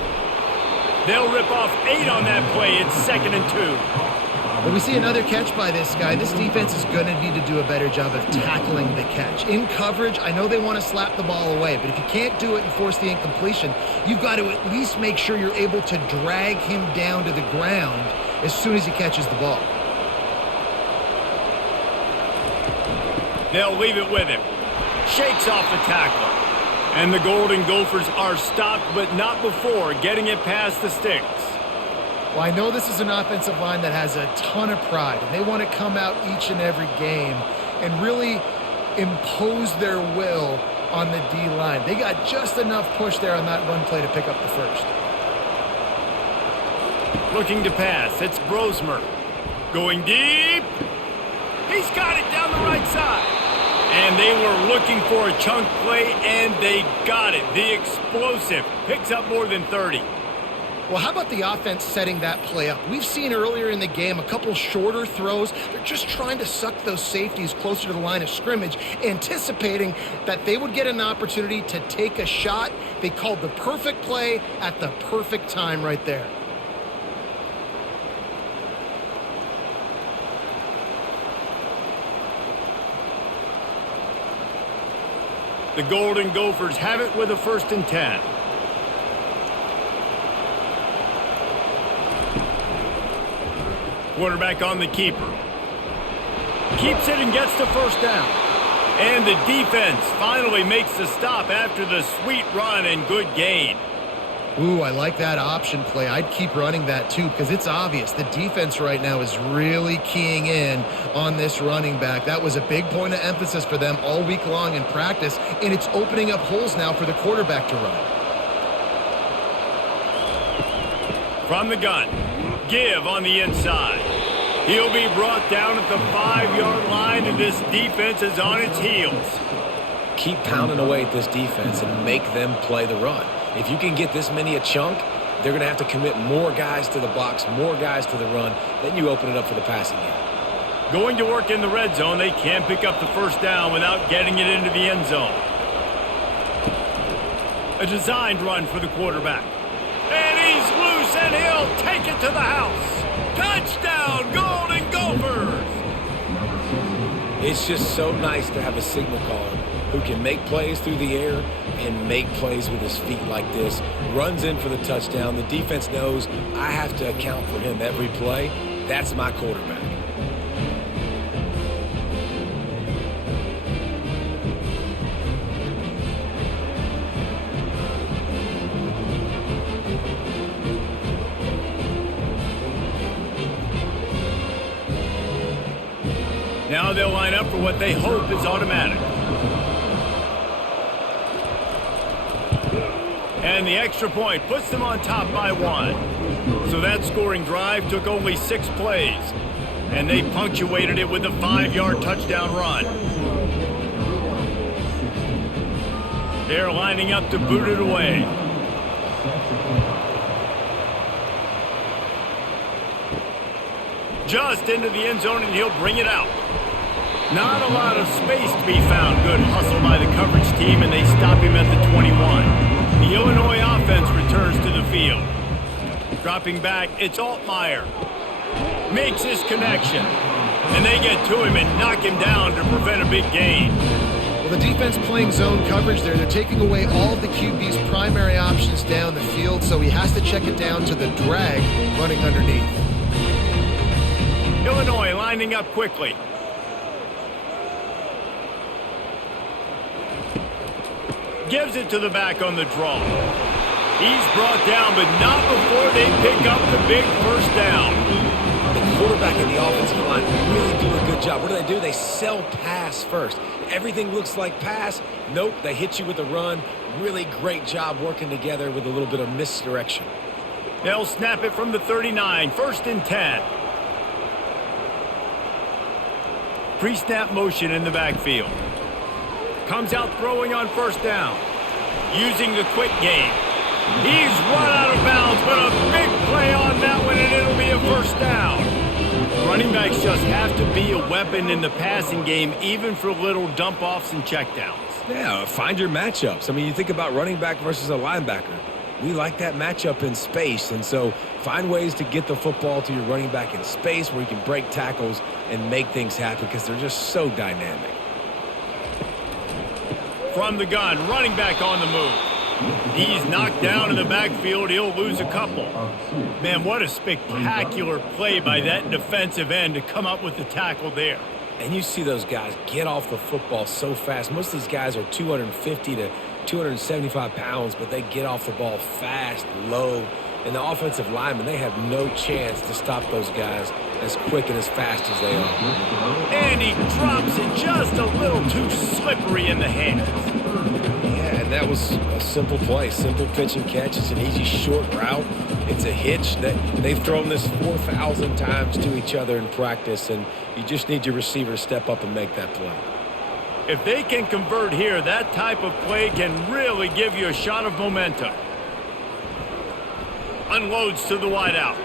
They'll rip off 8 on that play. It's 2nd and 2. But we see another catch by this guy. This defense is going to need to do a better job of tackling the catch. In coverage, I know they want to slap the ball away, but if you can't do it and force the incompletion, you've got to at least make sure you're able to drag him down to the ground as soon as he catches the ball. They'll leave it with him. Shakes off the tackle. And the Golden Gophers are stopped, but not before getting it past the sticks. Well, I know this is an offensive line that has a ton of pride, and they want to come out each and every game and really impose their will on the D-line. They got just enough push there on that run play to pick up the first. Looking to pass, it's Brosmer. Going deep. He's got it down the right side. And they were looking for a chunk play, and they got it. The explosive picks up more than 30. Well, how about the offense setting that play up? We've seen earlier in the game a couple shorter throws. They're just trying to suck those safeties closer to the line of scrimmage, anticipating that they would get an opportunity to take a shot. They called the perfect play at the perfect time right there. The Golden Gophers have it with a 1st and 10. Quarterback on the keeper. Keeps it and gets the 1st down. And the defense finally makes the stop after the sweet run and good gain. Ooh, I like that option play. I'd keep running that too because it's obvious the defense right now is really keying in on this running back. That was a big point of emphasis for them all week long in practice, and it's opening up holes now for the quarterback to run. From the gun, give on the inside. He'll be brought down at the 5-yard line, and this defense is on its heels. Keep pounding away at this defense and make them play the run. If you can get this many a chunk, they're going to have to commit more guys to the box, more guys to the run. Then you open it up for the passing game. Going to work in the red zone, they can't pick up the first down without getting it into the end zone. A designed run for the quarterback. And he's loose, and he'll take it to the house. Touchdown, Golden Gophers! It's just so nice to have a signal caller who can make plays through the air and make plays with his feet like this. Runs in for the touchdown. The defense knows I have to account for him every play. That's my quarterback. Now they'll line up for what they hope is automatic. And the extra point puts them on top by 1. So that scoring drive took only 6 plays. And they punctuated it with a 5-yard touchdown run. They're lining up to boot it away. Just into the end zone, and he'll bring it out. Not a lot of space to be found. Good hustle by the coverage team, and they stop him at the 21. The Illinois offense returns to the field. Dropping back, it's Altmaier. Makes his connection. And they get to him and knock him down to prevent a big gain. Well, the defense playing zone coverage there. They're taking away all of the QB's primary options down the field, so he has to check it down to the drag running underneath. Illinois lining up quickly. Gives it to the back on the draw. He's brought down, but not before they pick up the big first down. The quarterback and the offensive line really do a good job. What do? They sell pass first. Everything looks like pass. Nope, they hit you with a run. Really great job working together with a little bit of misdirection. They'll snap it from the 39, 1st and 10. Pre-snap motion in the backfield. Comes out throwing on first down. Using the quick game. He's run out of bounds, but a big play on that one, and it'll be a first down. Running backs just have to be a weapon in the passing game, even for little dump-offs and checkdowns. Yeah, find your matchups. I mean, you think about running back versus a linebacker. We like that matchup in space, and so find ways to get the football to your running back in space where you can break tackles and make things happen because they're just so dynamic. From the gun, running back on the move. He's knocked down in the backfield. He'll lose a couple. Man, what a spectacular play by that defensive end to come up with the tackle there. And you see those guys get off the football so fast. Most of these guys are 250 to 275 pounds, but they get off the ball fast, low. And the offensive linemen, they have no chance to stop those guys as quick and as fast as they are. And he drops it just a little too slippery in the hands. Yeah, and that was a simple play, simple pitch and catch. It's an easy short route. It's a hitch that they've thrown this 4,000 times to each other in practice, and you just need your receiver to step up and make that play. If they can convert here, that type of play can really give you a shot of momentum. Unloads to the wideout.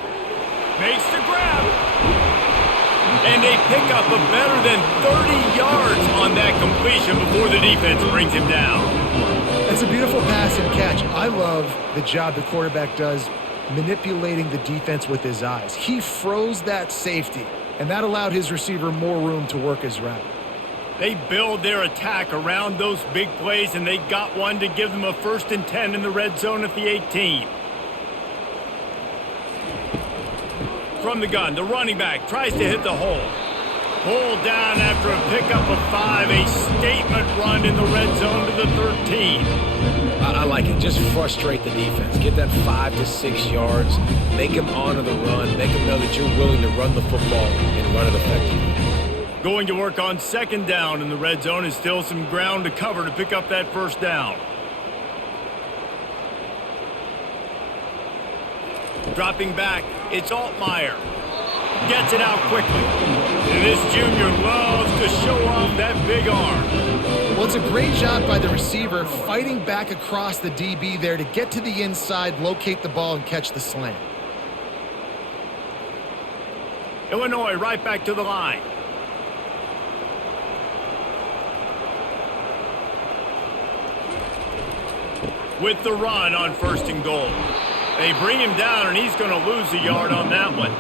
Makes the grab. And they pick up a better than 30 yards on that completion before the defense brings him down. It's a beautiful pass and catch. I love the job the quarterback does manipulating the defense with his eyes. He froze that safety, and that allowed his receiver more room to work his route. They build their attack around those big plays, and they got one to give them a 1st and 10 in the red zone at the 18. From the gun, the running back tries to hit the hole. Pulled down after a pickup of 5, a statement run in the red zone to the 13. I like it. Just frustrate the defense. Get that 5 to 6 yards. Make them honor the run. Make them know that you're willing to run the football and run it effectively. Going to work on second down in the red zone, is still some ground to cover to pick up that first down. Dropping back, it's Altmaier. Gets it out quickly. And this junior loves to show off that big arm. Well, it's a great job by the receiver fighting back across the DB there to get to the inside, locate the ball, and catch the slant. Illinois right back to the line. With the run on 1st and goal. They bring him down, and he's going to lose a yard on that one.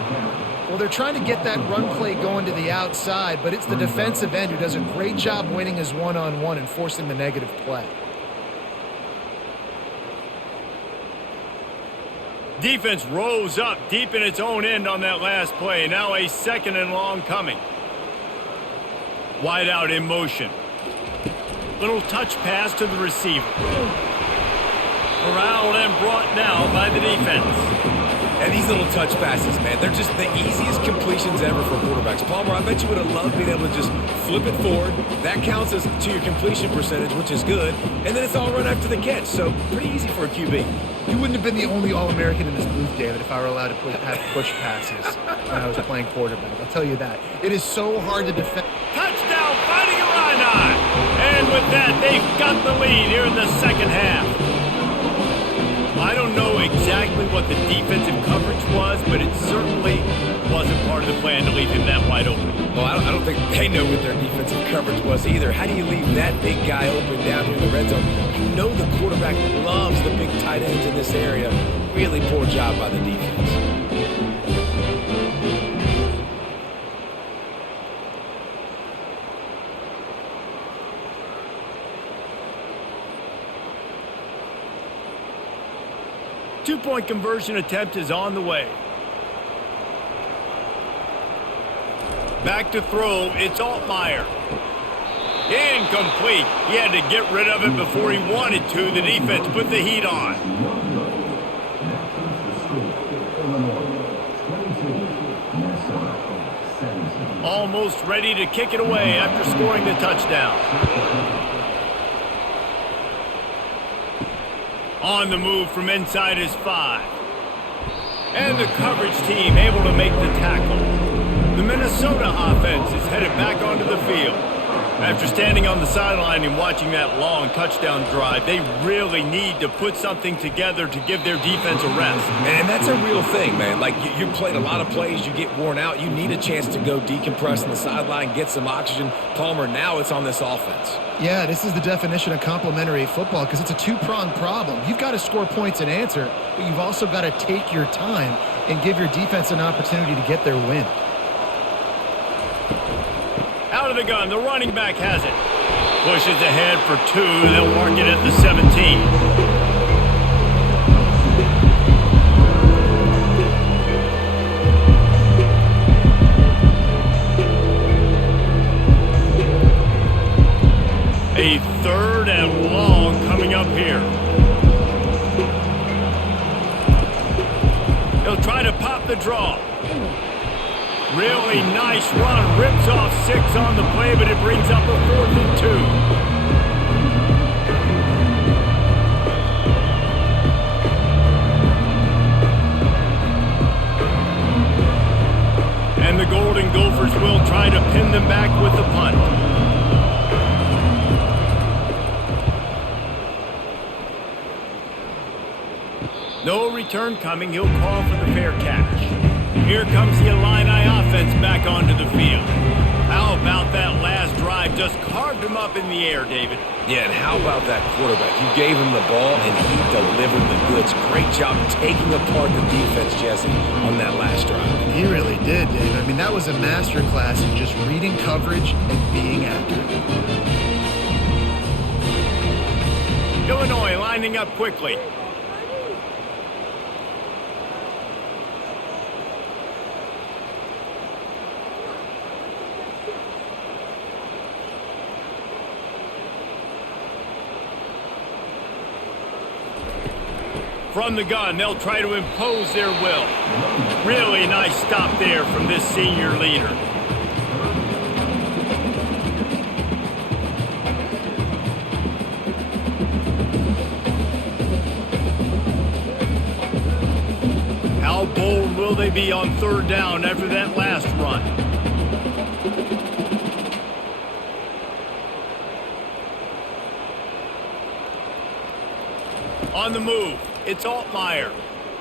Well, they're trying to get that run play going to the outside, but it's the defensive end who does a great job winning his one-on-one and forcing the negative play. Defense rose up deep in its own end on that last play. Now a 2nd and long coming. Wide out in motion. Little touch pass to the receiver. Corralled and brought now by the defense. And these little touch passes, man, they're just the easiest completions ever for quarterbacks. Palmer, I bet you would have loved being able to just flip it forward. That counts as to your completion percentage, which is good. And then it's all run after the catch, so pretty easy for a QB. You wouldn't have been the only All-American in this booth, David, if I were allowed to have push passes when I was playing quarterback. I'll tell you that. It is so hard to defend. Touchdown, Fighting Illini! And with that, they've got the lead here in the second half. I don't know exactly what the defensive coverage was, but it certainly wasn't part of the plan to leave him that wide open. Well, I don't think they know what their defensive coverage was either. How do you leave that big guy open down here in the red zone? You know the quarterback loves the big tight ends in this area. Really poor job by the defense. Two-point conversion attempt is on the way. Back to throw, it's Altmaier. Incomplete. He had to get rid of it before he wanted to. The defense put the heat on. Almost ready to kick it away after scoring the touchdown. On the move from inside his 5. And the coverage team able to make the tackle. The Minnesota offense is headed back onto the field. After standing on the sideline and watching that long touchdown drive, they really need to put something together to give their defense a rest. And that's a real thing, man. Like, you played a lot of plays, you get worn out, you need a chance to go decompress on the sideline, get some oxygen. Palmer, now it's on this offense. Yeah, this is the definition of complementary football because it's a two-pronged problem. You've got to score points and answer, but you've also got to take your time and give your defense an opportunity to get their win. Out of the gun, the running back has it. Pushes ahead for 2. They'll mark it at the 17. A 3rd and long coming up here. He'll try to pop the draw. Really nice run. Rips off 6 on the play, but it brings up a 4th and 2. And the Golden Gophers will try to pin them back with the punt. No return coming. He'll call for the fair catch. Here comes the Illini offense back onto the field. How about that last drive? Just carved him up in the air, David. Yeah, and how about that quarterback? You gave him the ball, and he delivered the goods. Great job taking apart the defense, Jesse, on that last drive. He really did, Dave. I mean, that was a masterclass in just reading coverage and being accurate. Illinois lining up quickly. From the gun, they'll try to impose their will. Really nice stop there from this senior leader. How bold will they be on third down after that last run? On the move, it's Altmaier.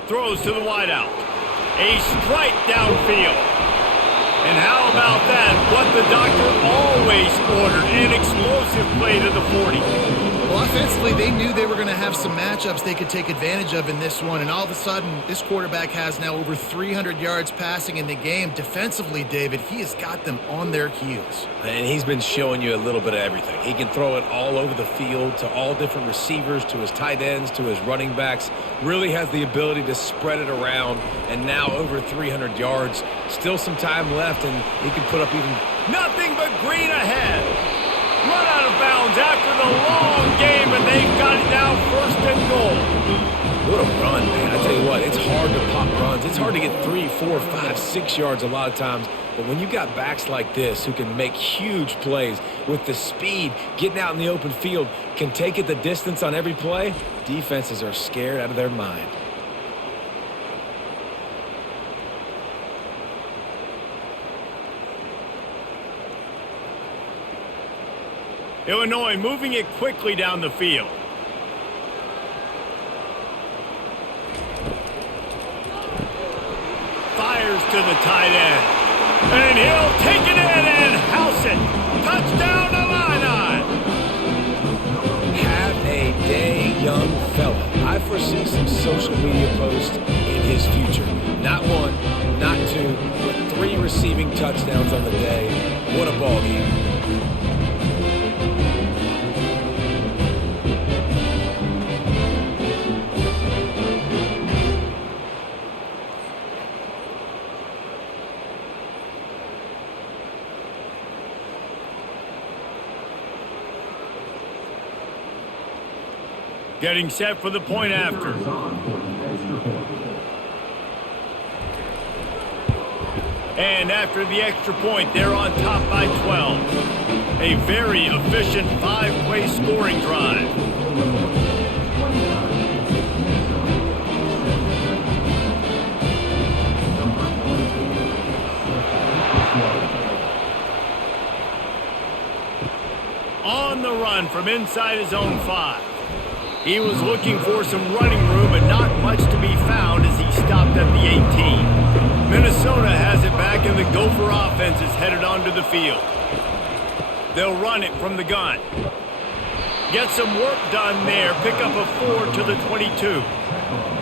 Throws to the wideout. A strike downfield. And how about that? What the doctor always ordered. An explosive play to the 40. Well, offensively, they knew they were going to have some matchups they could take advantage of in this one. And all of a sudden, this quarterback has now over 300 yards passing in the game. Defensively, David, he has got them on their heels. And he's been showing you a little bit of everything. He can throw it all over the field to all different receivers, to his tight ends, to his running backs. Really has the ability to spread it around. And now over 300 yards. Still some time left, and he can put up even nothing but green ahead. Run out of bounds after the long game, and they've got it now first and goal. What a run, man. I tell you what, it's hard to pop runs. It's hard to get 3, 4, 5, 6 yards a lot of times. But when you got backs like this who can make huge plays with the speed, getting out in the open field, can take it the distance on every play, defenses are scared out of their mind. Illinois moving it quickly down the field. Fires to the tight end. And he'll take it in and house it. Touchdown, Illini! Have a day, young fella. I foresee some social media posts in his future. Not one, not two, but 3 receiving touchdowns on the day. What a ball game. Getting set for the point after. And after the extra point, they're on top by 12. A very efficient 5-play scoring drive. On the run from inside his own 5. He was looking for some running room, but not much to be found as he stopped at the 18. Minnesota has it back, and the Gopher offense is headed onto the field. They'll run it from the gun. Get some work done there. Pick up a 4 to the 22.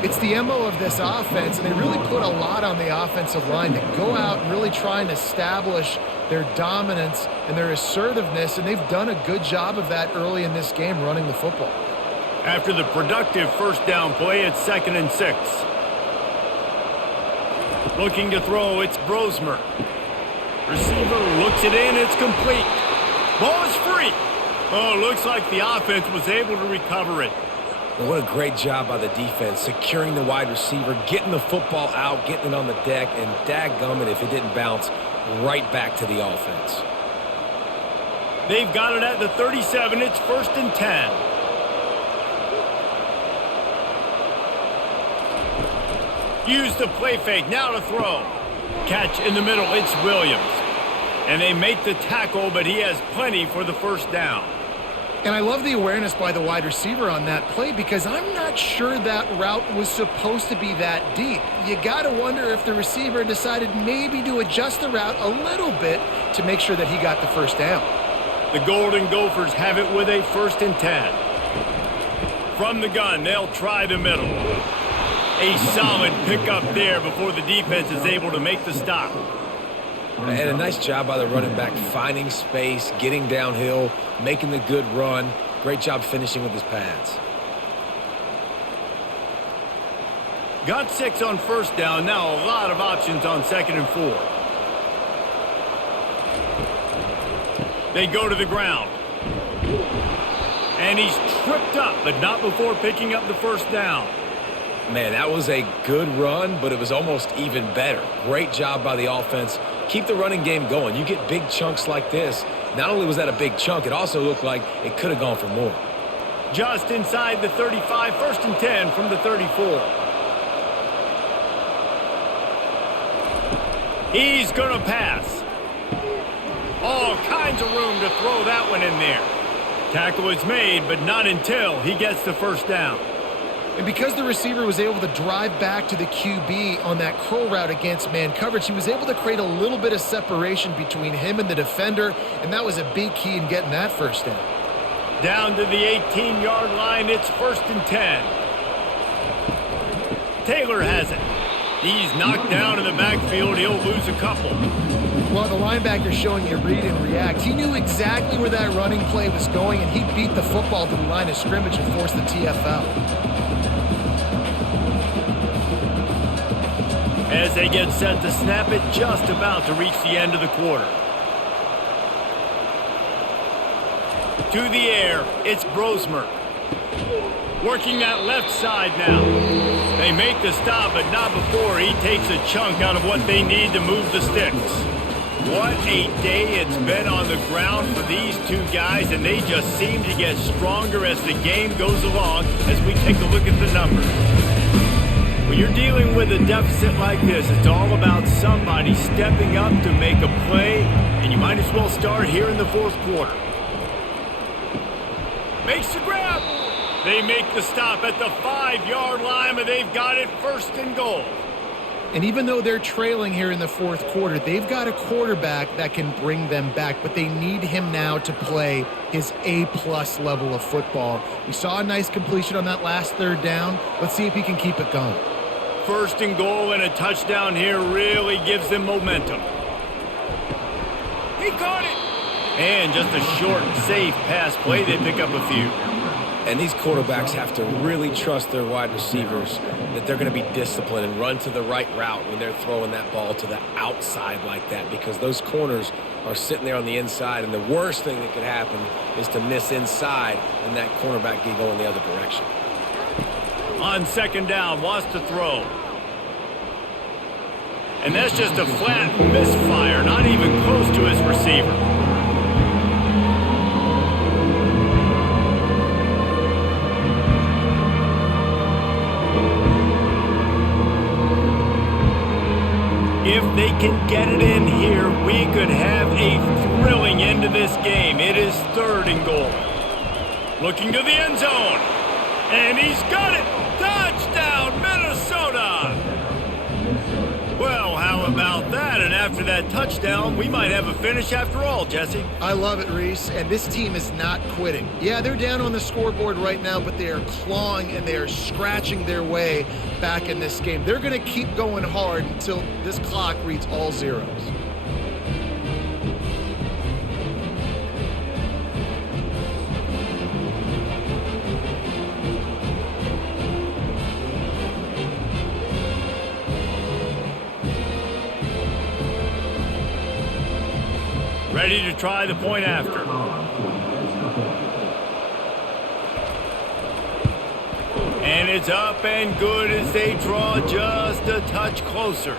It's the MO of this offense, and they really put a lot on the offensive line to go out and really try and establish their dominance and their assertiveness, and they've done a good job of that early in this game running the football. After the productive first down play, it's 2nd and 6. Looking to throw, it's Brosmer. Receiver looks it in, it's complete. Ball is free. Oh, looks like the offense was able to recover it. Well, what a great job by the defense, securing the wide receiver, getting the football out, getting it on the deck, and dadgummit if it didn't bounce right back to the offense. They've got it at the 37, it's 1st and 10. Use the play fake, now to throw. Catch in the middle, it's Williams. And they make the tackle, but he has plenty for the first down. And I love the awareness by the wide receiver on that play because I'm not sure that route was supposed to be that deep. You got to wonder if the receiver decided maybe to adjust the route a little bit to make sure that he got the first down. The Golden Gophers have it with a 1st and 10. From the gun, they'll try the middle. A solid pickup there before the defense is able to make the stop. And a nice job by the running back, finding space, getting downhill, making the good run. Great job finishing with his pads. Got 6 on first down, now a lot of options on 2nd and 4. They go to the ground. And he's tripped up, but not before picking up the first down. Man, that was a good run, but it was almost even better. Great job by the offense. Keep the running game going. You get big chunks like this. Not only was that a big chunk, it also looked like it could have gone for more. Just inside the 35, 1st and 10 from the 34. He's going to pass. All kinds of room to throw that one in there. Tackle is made, but not until he gets the first down. And because the receiver was able to drive back to the QB on that curl route against man coverage, he was able to create a little bit of separation between him and the defender, and that was a big key in getting that first down. Down to the 18-yard line, it's 1st and 10. Taylor has it. He's knocked down in the backfield. He'll lose a couple. Well, the linebacker's showing you read and react. He knew exactly where that running play was going, and he beat the football to the line of scrimmage and forced the TFL. As they get set to snap it, just about to reach the end of the quarter. To the air, it's Brosmer. Working that left side now. They make the stop, but not before he takes a chunk out of what they need to move the sticks. What a day it's been on the ground for these two guys, and they just seem to get stronger as the game goes along as we take a look at the numbers. When you're dealing with a deficit like this, it's all about somebody stepping up to make a play, and you might as well start here in the 4th quarter. Makes the grab. They make the stop at the 5-yard line, but they've got it 1st and goal. And even though they're trailing here in the 4th quarter, they've got a quarterback that can bring them back, but they need him now to play his A-plus level of football. We saw a nice completion on that last 3rd down. Let's see if he can keep it going. 1st and goal and a touchdown here really gives them momentum. He caught it. And just a short, safe pass play. They pick up a few. And these quarterbacks have to really trust their wide receivers that they're going to be disciplined and run to the right route when they're throwing that ball to the outside like that, because those corners are sitting there on the inside, and the worst thing that could happen is to miss inside and that cornerback get going the other direction. On 2nd down, wants to throw. And that's just a flat misfire, not even close to his receiver. If they can get it in here, we could have a thrilling end to this game. It is 3rd and goal. Looking to the end zone. And he's got it. Touchdown, Minnesota. Well, how about that? And after that touchdown, we might have a finish after all, Jesse. I love it, Reese, and this team is not quitting. Yeah, they're down on the scoreboard right now, but they are clawing and they are scratching their way back in this game. They're going to keep going hard until this clock reads all zeros. Ready to try the point after. And it's up and good as they draw just a touch closer.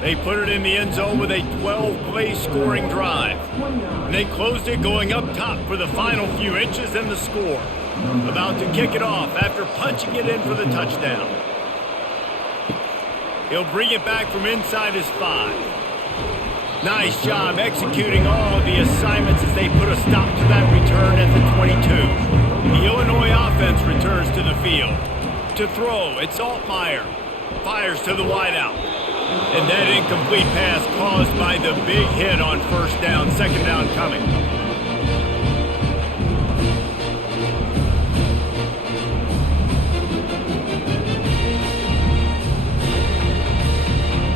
They put it in the end zone with a 12-play scoring drive. And they closed it going up top for the final few inches and the score. About to kick it off after punching it in for the touchdown. He'll bring it back from inside his 5. Nice job executing all of the assignments as they put a stop to that return at the 22. The Illinois offense returns to the field. To throw, it's Altmaier. Fires to the wideout. And that incomplete pass caused by the big hit on 1st down, 2nd down coming.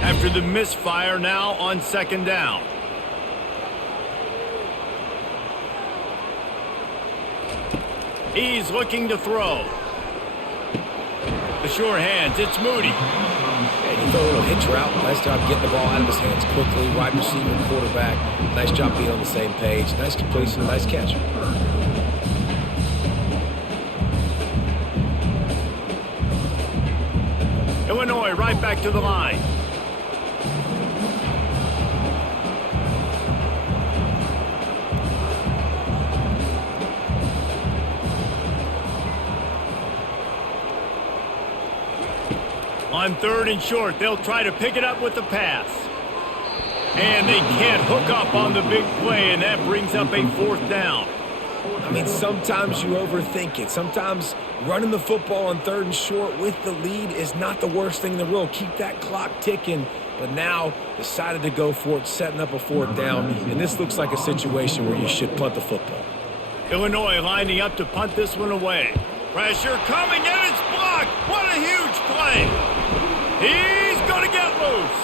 After the misfire, now on 2nd down. He's looking to throw. The sure hands, it's Moody. And he threw a little hitch route. Nice job getting the ball out of his hands quickly. Wide receiver, quarterback. Nice job being on the same page. Nice completion, nice catch. Illinois right back to the line. On 3rd and short, they'll try to pick it up with the pass. And they can't hook up on the big play, and that brings up a 4th down. I mean, sometimes you overthink it. Sometimes running the football on 3rd and short with the lead is not the worst thing in the world. Keep that clock ticking. But now decided to go for it, setting up a 4th down. And this looks like a situation where you should punt the football. Illinois lining up to punt this one away. Pressure coming, and it's blocked. What a huge play. He's going to get loose.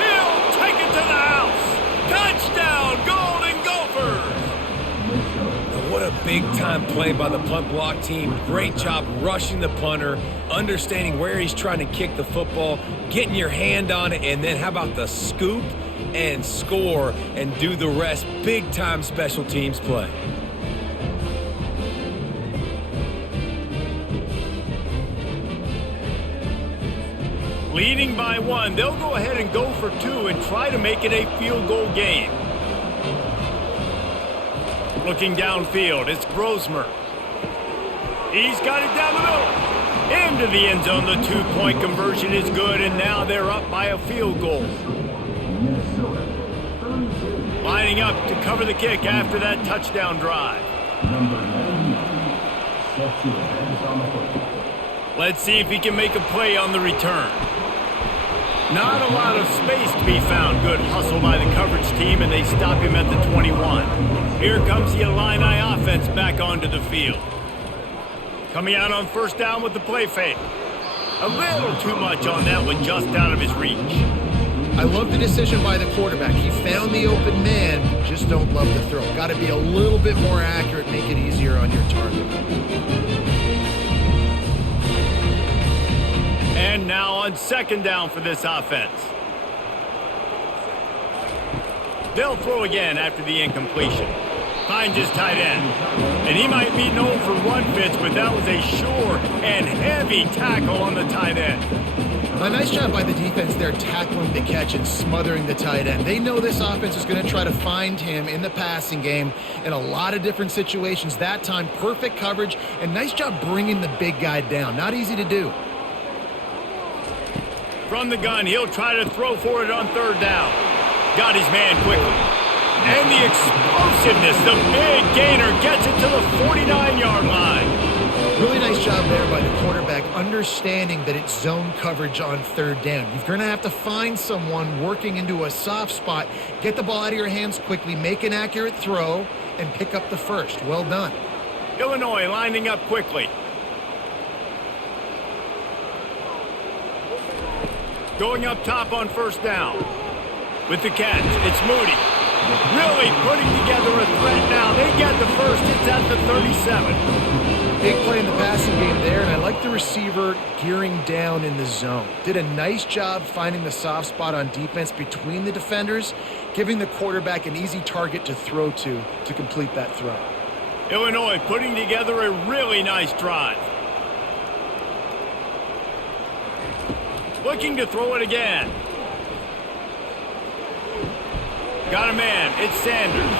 He'll take it to the house. Touchdown, Golden Gophers. Now, what a big-time play by the punt block team. Great job rushing the punter, understanding where he's trying to kick the football, getting your hand on it, and then how about the scoop and score and do the rest. Big-time special teams play. Leading by 1, they'll go ahead and go for 2 and try to make it a field goal game. Looking downfield, it's Grosmer. He's got it down the middle. Into the end zone, the 2-point conversion is good, and now they're up by a field goal. Lining up to cover the kick after that touchdown drive. Let's see if he can make a play on the return. Not a lot of space to be found. Good hustle by the coverage team, and they stop him at the 21. Here comes the Illini offense back onto the field. Coming out on 1st down with the play fake. A little too much on that one, just out of his reach. I love the decision by the quarterback. He found the open man, just don't love the throw. Got to be a little bit more accurate, make it easier on your target. And now on 2nd down for this offense. They'll throw again after the incompletion. Finds his tight end. And he might be known for run fits, but that was a sure and heavy tackle on the tight end. A nice job by the defense there, tackling the catch and smothering the tight end. They know this offense is going to try to find him in the passing game in a lot of different situations. That time, perfect coverage, and nice job bringing the big guy down. Not easy to do. From the gun, he'll try to throw for it on 3rd down. Got his man quickly. And the explosiveness, the big gainer gets it to the 49-yard line. Really nice job there by the quarterback, understanding that it's zone coverage on 3rd down. You're going to have to find someone working into a soft spot, get the ball out of your hands quickly, make an accurate throw, and pick up the 1st. Well done. Illinois lining up quickly. Going up top on 1st down. With the catch, it's Moody. Really putting together a threat now. They get the 1st. It's at the 37. Big play in the passing game there, and I like the receiver gearing down in the zone. Did a nice job finding the soft spot on defense between the defenders, giving the quarterback an easy target to throw to complete that throw. Illinois putting together a really nice drive. Looking to throw it again. Got a man. It's Sanders.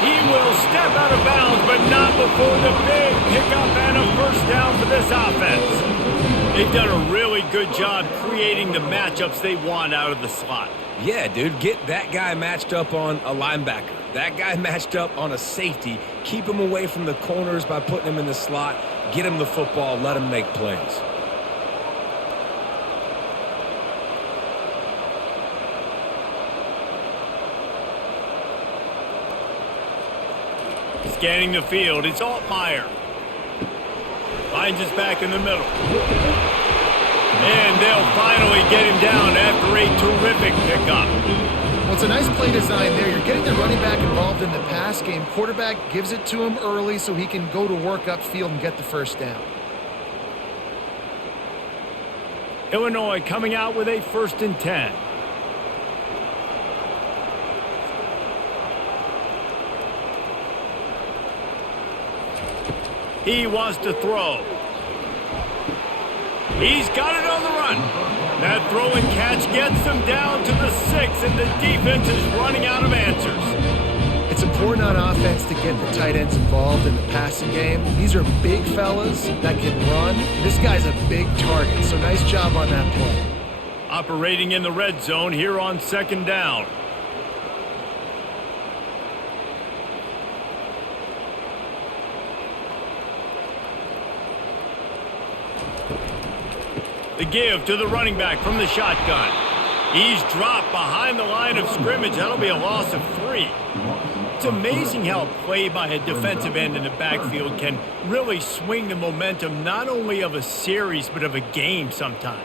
He will step out of bounds, but not before the big pickup and a 1st down for this offense. They've done a really good job creating the matchups they want out of the slot. Yeah, dude, get that guy matched up on a linebacker. That guy matched up on a safety. Keep him away from the corners by putting him in the slot. Get him the football. Let him make plays. Scanning the field, it's Altmaier. Finds us back in the middle. And they'll finally get him down after a terrific pickup. Well, it's a nice play design there. You're getting the running back involved in the pass game. Quarterback gives it to him early so he can go to work upfield and get the 1st down. Illinois coming out with a 1st and 10. He wants to throw. He's got it on the run. That throw and catch gets them down to the 6, and the defense is running out of answers. It's important on offense to get the tight ends involved in the passing game. These are big fellas that can run. This guy's a big target, so nice job on that play. Operating in the red zone here on 2nd down. The give to the running back from the shotgun. He's dropped behind the line of scrimmage. That'll be a loss of 3. It's amazing how a play by a defensive end in the backfield can really swing the momentum not only of a series but of a game sometimes.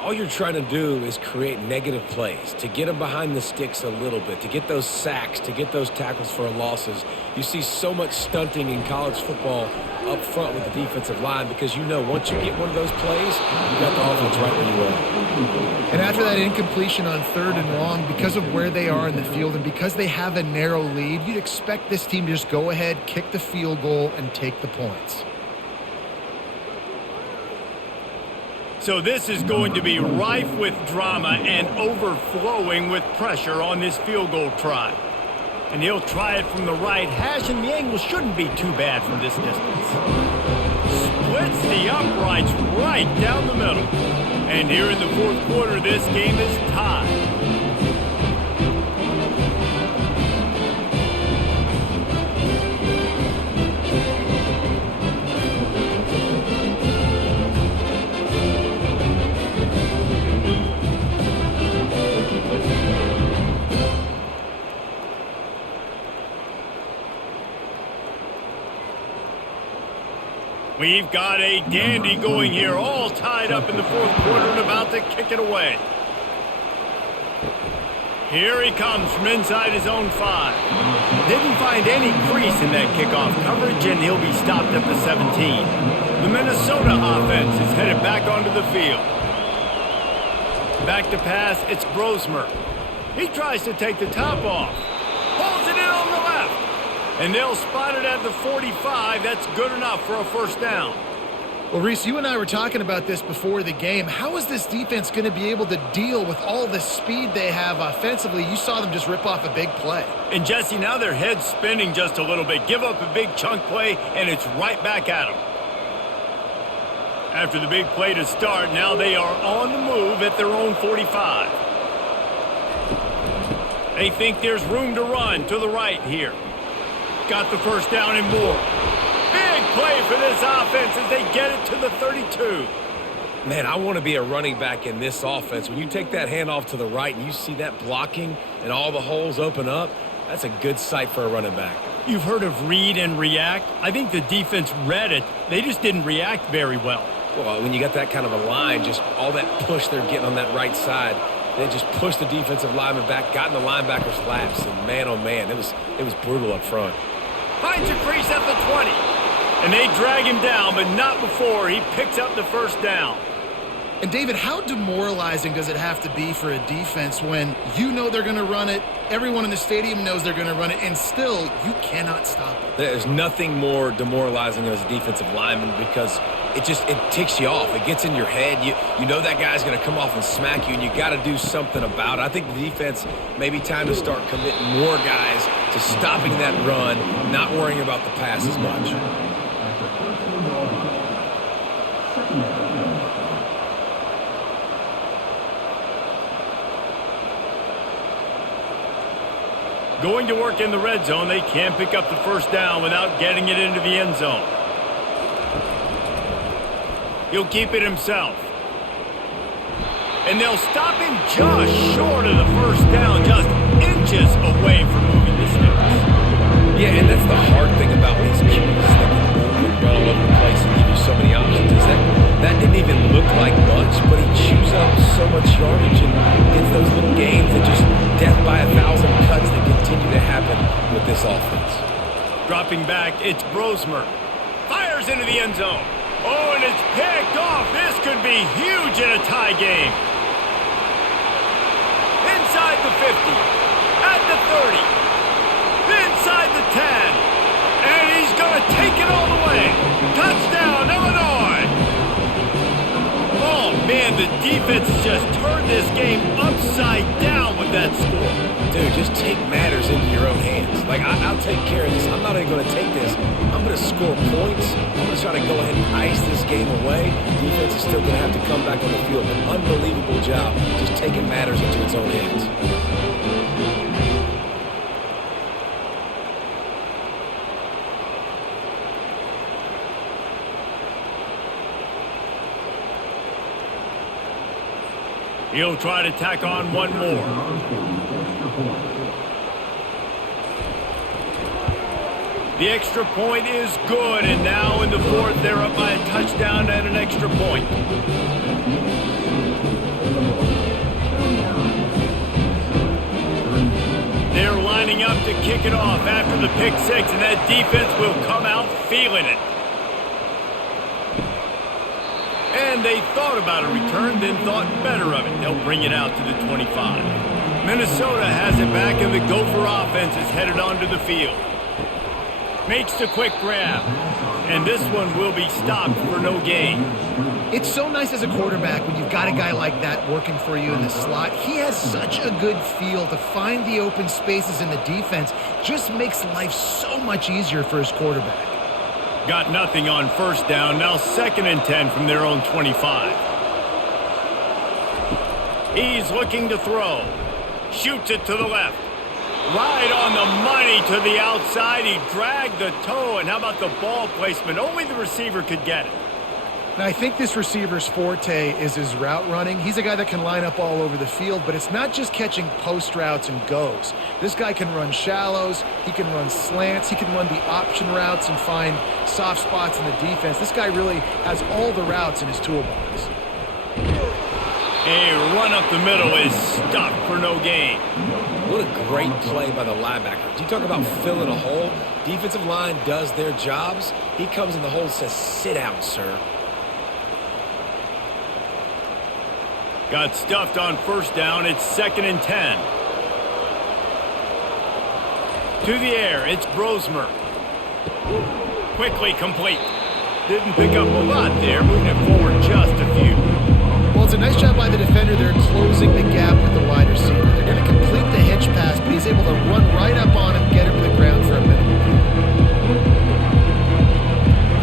All you're trying to do is create negative plays, to get them behind the sticks a little bit, to get those sacks, to get those tackles for losses. You see so much stunting in college football up front with the defensive line because you know once you get one of those plays, you got the offense right where you are. And after that incompletion on 3rd and long, because of where they are in the field and because they have a narrow lead, you'd expect this team to just go ahead, kick the field goal, and take the points. So this is going to be rife with drama and overflowing with pressure on this field goal try. And he'll try it from the right hash, and the angle shouldn't be too bad from this distance. Splits the uprights right down the middle. And here in the 4th quarter, this game is tied. We've got a dandy going here, all tied up in the 4th quarter and about to kick it away. Here he comes from inside his own 5. Didn't find any crease in that kickoff coverage, and he'll be stopped at the 17. The Minnesota offense is headed back onto the field. Back to pass, it's Brosmer. He tries to take the top off. Pulls it in on the left. And they'll spot it at the 45. That's good enough for a 1st down. Well, Reese, you and I were talking about this before the game. How is this defense going to be able to deal with all the speed they have offensively? You saw them just rip off a big play. And, Jesse, now their head's spinning just a little bit. Give up a big chunk play, and it's right back at them. After the big play to start, now they are on the move at their own 45. They think there's room to run to the right here. Got the 1st down and more. Big play for this offense as they get it to the 32. Man, I want to be a running back in this offense. When you take that handoff to the right and you see that blocking and all the holes open up, that's a good sight for a running back. You've heard of read and react. I think the defense read it. They just didn't react very well. Well, when you got that kind of a line, just all that push they're getting on that right side, they just pushed the defensive lineman back, got in the linebacker's laps, and man, oh man, it was brutal up front. Finds a crease at the 20. And they drag him down, but not before he picks up the 1st down. And, David, how demoralizing does it have to be for a defense when you know they're going to run it, everyone in the stadium knows they're going to run it, and still you cannot stop it? There's nothing more demoralizing as a defensive lineman because it ticks you off. It gets in your head. You know that guy's going to come off and smack you, and you got to do something about it. I think the defense may be time to start committing more guys to stopping that run, not worrying about the pass as much. Going to work in the red zone, they can't pick up the 1st down without getting it into the end zone. He'll keep it himself. And they'll stop him just short of the 1st down, just inches away from moving the sticks. Yeah, and that's the hard thing about these QBs. They can move and run all over the place and give you so many options. Is that didn't even look like much, but he chews up so much yardage and gets those little gains that just death by 1,000 cuts that continue to happen with this offense. Dropping back, it's Brosmer. Fires into the end zone. Oh, and it's picked off. This could be huge in a tie game. Inside the 50, at the 30, inside the 10, and he's going to take it all the way. Touchdown, Illinois. Oh, offense has just turned this game upside down with that score. Dude, just take matters into your own hands. Like, I'll take care of this. I'm not even going to take this. I'm going to score points. I'm going to try to go ahead and ice this game away. Defense is still going to have to come back on the field. An unbelievable job just taking matters into its own hands. He'll try to tack on one more. The extra point is good, and now in the fourth, they're up by a touchdown and an extra point. They're lining up to kick it off after the pick six, and that defense will come out feeling it. And they thought about a return, then thought better of it. They'll bring it out to the 25. Minnesota has it back, and the Gopher offense is headed onto the field. Makes the quick grab, and this one will be stopped for no gain. It's so nice as a quarterback when you've got a guy like that working for you in the slot. He has such a good feel to find the open spaces in the defense. Just makes life so much easier for his quarterback. Got nothing on first down. Now 2nd and 10 from their own 25. He's looking to throw. Shoots it to the left. Right on the money to the outside. He dragged the toe. And how about the ball placement? Only the receiver could get it. Now, I think this receiver's forte is his route running. He's a guy that can line up all over the field, but it's not just catching post routes and goes. This guy can run shallows, he can run slants, he can run the option routes and find soft spots in the defense. This guy really has all the routes in his toolbox. A run up the middle is stopped for no gain. What a great play by the linebacker. You talk about filling a hole. Defensive line does their jobs. He comes in the hole and says, sit down, sir. Got stuffed on first down. It's 2nd and 10. To the air, it's Brosmer. Quickly complete. Didn't pick up a lot there, moving it forward just a few. Well, it's a nice job by the defender there closing the gap with the wide receiver. They're going to complete the hitch pass, but he's able to run right up on him, get him to the ground for a minute.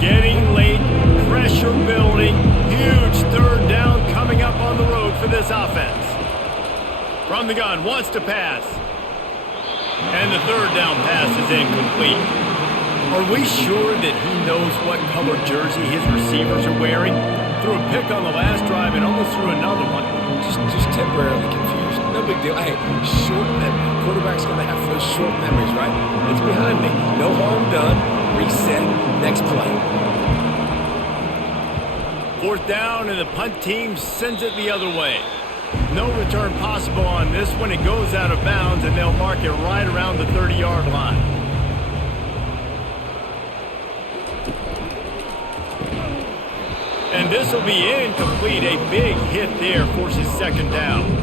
Getting late, pressure building, huge 3rd down coming up on the road for this offense. From the gun, wants to pass. And the 3rd down pass is incomplete. Are we sure that he knows what color jersey his receivers are wearing? Threw a pick on the last drive and almost threw another one. Just temporarily confused. No big deal. Hey, short memory. Quarterback's going to have those short memories, right? It's behind me. No harm done. Reset. Next play. 4th down, and the punt team sends it the other way. No return possible on this one. It goes out of bounds, and they'll mark it right around the 30-yard line. And this will be incomplete. A big hit there forces 2nd down.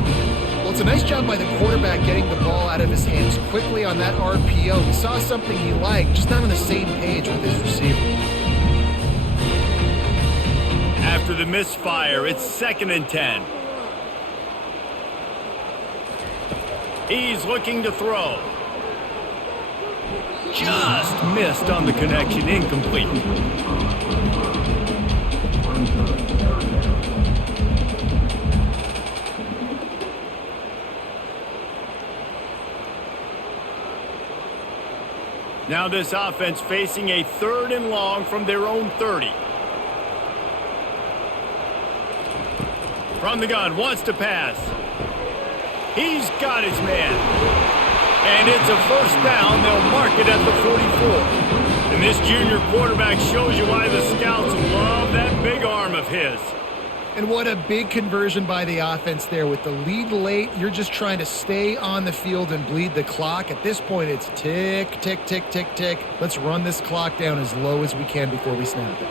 Well, it's a nice job by the quarterback getting the ball out of his hands quickly on that RPO. He saw something he liked, just not on the same page with his receiver. After the misfire, it's 2nd and 10. He's looking to throw. Just missed on the connection, incomplete. Now this offense facing a 3rd and long from their own 30. From the gun, wants to pass. He's got his man. And it's a 1st down. They'll mark it at the 44. And this junior quarterback shows you why the scouts love that big arm of his. And what a big conversion by the offense there. With the lead late, you're just trying to stay on the field and bleed the clock. At this point, it's tick, tick, tick, tick, tick. Let's run this clock down as low as we can before we snap it.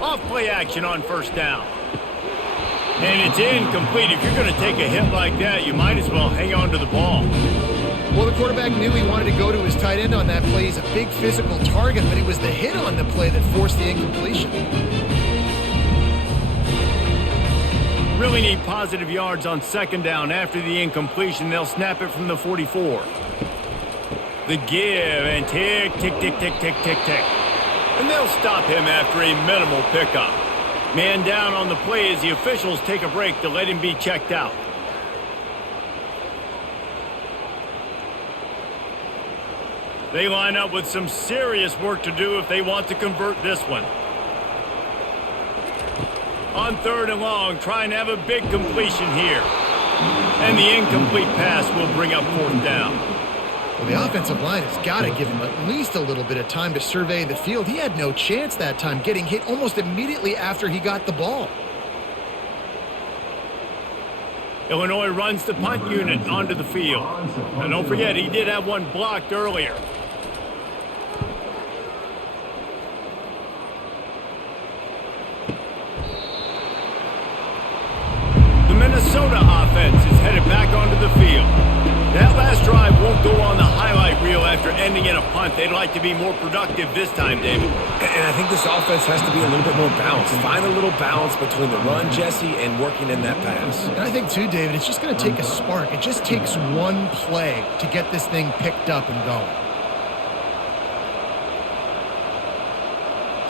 Off play action on first down. And it's incomplete. If you're going to take a hit like that, you might as well hang on to the ball. Well, the quarterback knew he wanted to go to his tight end on that play. He's a big physical target, but it was the hit on the play that forced the incompletion. Really need positive yards on second down. After the incompletion, they'll snap it from the 44. The give, and tick, tick, tick, tick, tick, tick, tick. And they'll stop him after a minimal pickup. Man down on the play as the officials take a break to let him be checked out. They line up with some serious work to do if they want to convert this one. On third and long, trying to have a big completion here. And the incomplete pass will bring up fourth down. Well, the offensive line has got to give him at least a little bit of time to survey the field. He had no chance that time, getting hit almost immediately after he got the ball. Illinois runs the punt unit onto the field. And don't forget, he did have one blocked earlier. The Minnesota offense is headed back onto the field. That last drive won't go on the highlight reel after ending in a punt. They'd like to be more productive this time, David. And I think this offense has to be a little bit more balanced. Find a little balance between the run, Jesse, and working in that pass. And I think, too, David, it's just going to take a spark. It just takes one play to get this thing picked up and going.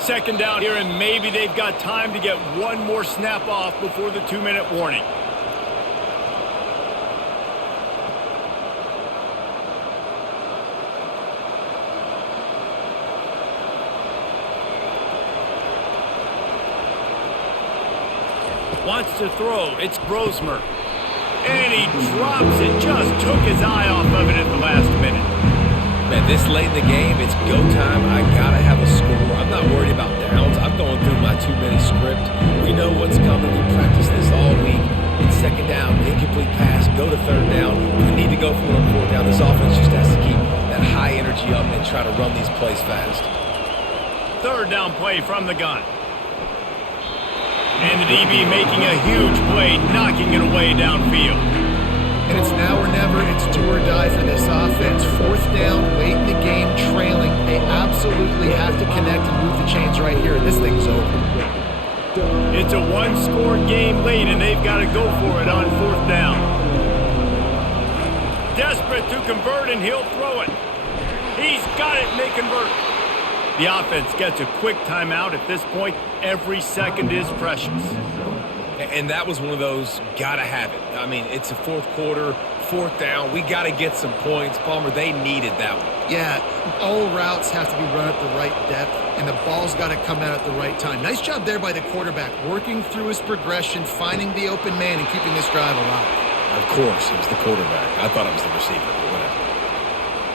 Second down here, and maybe they've got time to get one more snap off before the 2-minute warning. Wants to throw. It's Brosmer. And he drops it. Just took his eye off of it at the last minute. Man, this late in the game, it's go time. I got to have a score. I'm not worried about downs. I'm going through my 2-minute script. We know what's coming. We practiced this all week. It's second down, incomplete pass, go to third down. We need to go for it on fourth down. This offense just has to keep that high energy up and try to run these plays fast. Third down play from the gun. And the DB making a huge play, knocking it away downfield. And it's now or never. It's do or die for this offense. Fourth down, late in the game, trailing. They absolutely have to connect and move the chains right here. This thing's over. It's a one-score game late, and they've got to go for it on fourth down. Desperate to convert, and he'll throw it. He's got it, and they convert. The offense gets a quick timeout. At this point, every second is precious. And that was one of those gotta have it. I mean, it's a fourth quarter, fourth down. We got to get some points. Palmer, they needed that one. Yeah, all routes have to be run at the right depth, and the ball's got to come out at the right time. Nice job there by the quarterback, working through his progression, finding the open man, and keeping this drive alive. Of course, it was the quarterback. I thought it was the receiver, but whatever.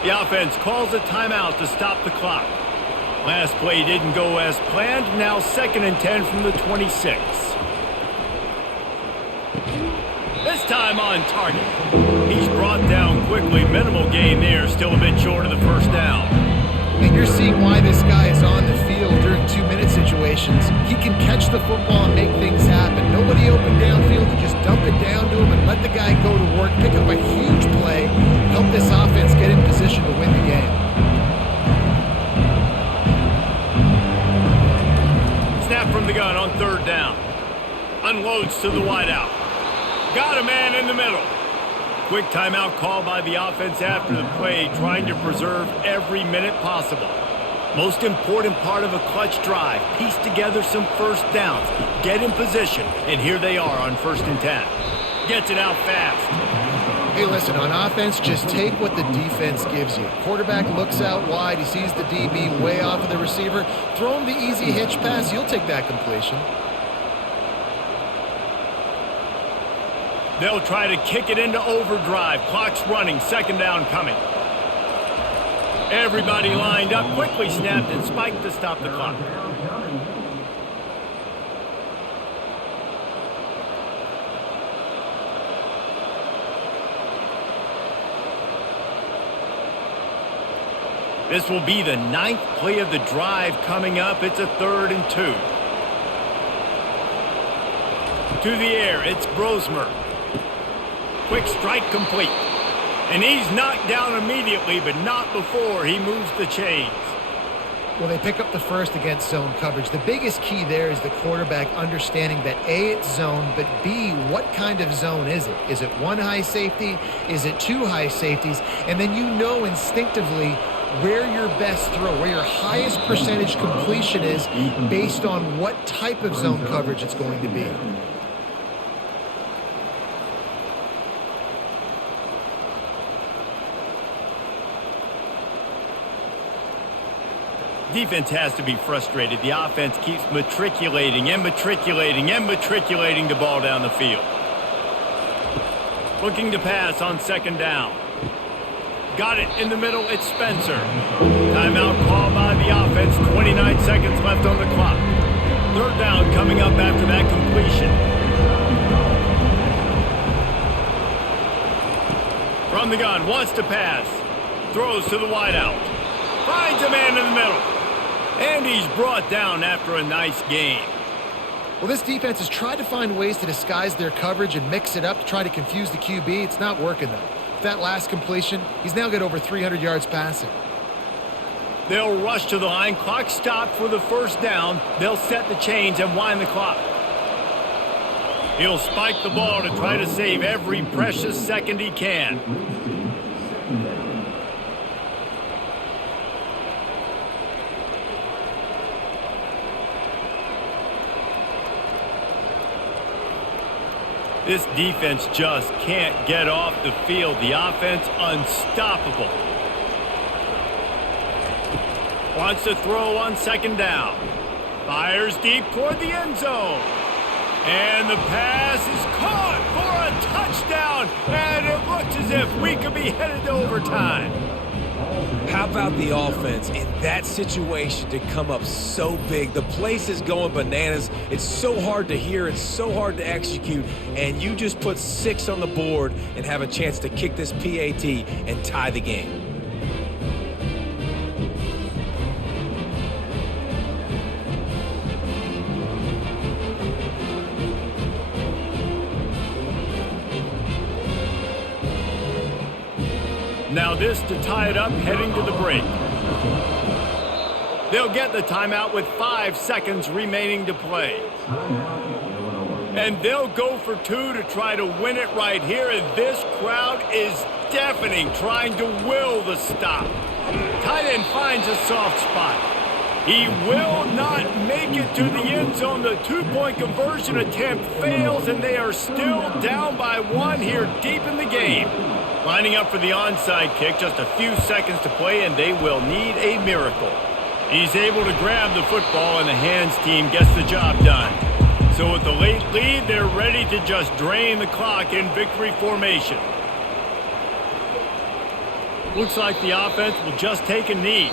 The offense calls a timeout to stop the clock. Last play didn't go as planned. Now 2nd and 10 from the 26. This time on target. He's brought down quickly. Minimal gain there. Still a bit short of the first down. And you're seeing why this guy is on the field during 2-minute situations. He can catch the football and make things happen. Nobody open downfield. You just dump it down to him and let the guy go to work, pick up a huge play, help this offense get in position to win the game. Snap from the gun on third down. Unloads to the wideout. Got a man in the middle. Quick timeout call by the offense after the play, trying to preserve every minute possible. Most important part of a clutch drive, piece together some first downs, get in position, and here they are on 1st and 10. Gets it out fast. Hey, listen, on offense, just take what the defense gives you. Quarterback looks out wide, he sees the DB way off of the receiver. Throw him the easy hitch pass, you'll take that completion. They'll try to kick it into overdrive. Clock's running, 2nd down coming. Everybody lined up, quickly snapped and spiked to stop the clock. This will be the 9th play of the drive coming up. It's a 3rd and 2. To the air, it's Brosmer. Quick strike complete. And he's knocked down immediately, but not before he moves the chains. Well, they pick up the first against zone coverage. The biggest key there is the quarterback understanding that A, it's zone, but B, what kind of zone is it? Is it one high safety? Is it two high safeties? And then you know instinctively where your best throw, where your highest percentage completion is based on what type of zone coverage it's going to be. Defense has to be frustrated. The offense keeps matriculating and matriculating and matriculating the ball down the field. Looking to pass on second down. Got it in the middle. It's Spencer. Timeout called by the offense. 29 seconds left on the clock. Third down coming up after that completion. From the gun, wants to pass. Throws to the wideout. Finds a man in the middle. And he's brought down after a nice gain. Well, this defense has tried to find ways to disguise their coverage and mix it up to try to confuse the QB. It's not working, though. With that last completion, he's now got over 300 yards passing. They'll rush to the line. Clock stopped for the first down. They'll set the chains and wind the clock. He'll spike the ball to try to save every precious second he can. This defense just can't get off the field. The offense unstoppable. Wants to throw on second down. Fires deep toward the end zone. And the pass is caught for a touchdown. And it looks as if we could be headed to overtime. How about the offense in that situation to come up so big? The place is going bananas. It's so hard to hear. It's so hard to execute. And you just put 6 on the board and have a chance to kick this PAT and tie the game. Now this to tie it up, heading to the break. They'll get the timeout with 5 seconds remaining to play. And they'll go for 2 to try to win it right here. And this crowd is deafening, trying to will the stop. Tight end finds a soft spot. He will not make it to the end zone. The 2-point conversion attempt fails, and they are still down by 1 here deep in the game. Lining up for the onside kick, just a few seconds to play, and they will need a miracle. He's able to grab the football, and the hands team gets the job done. So with the late lead, they're ready to just drain the clock in victory formation. Looks like the offense will just take a knee.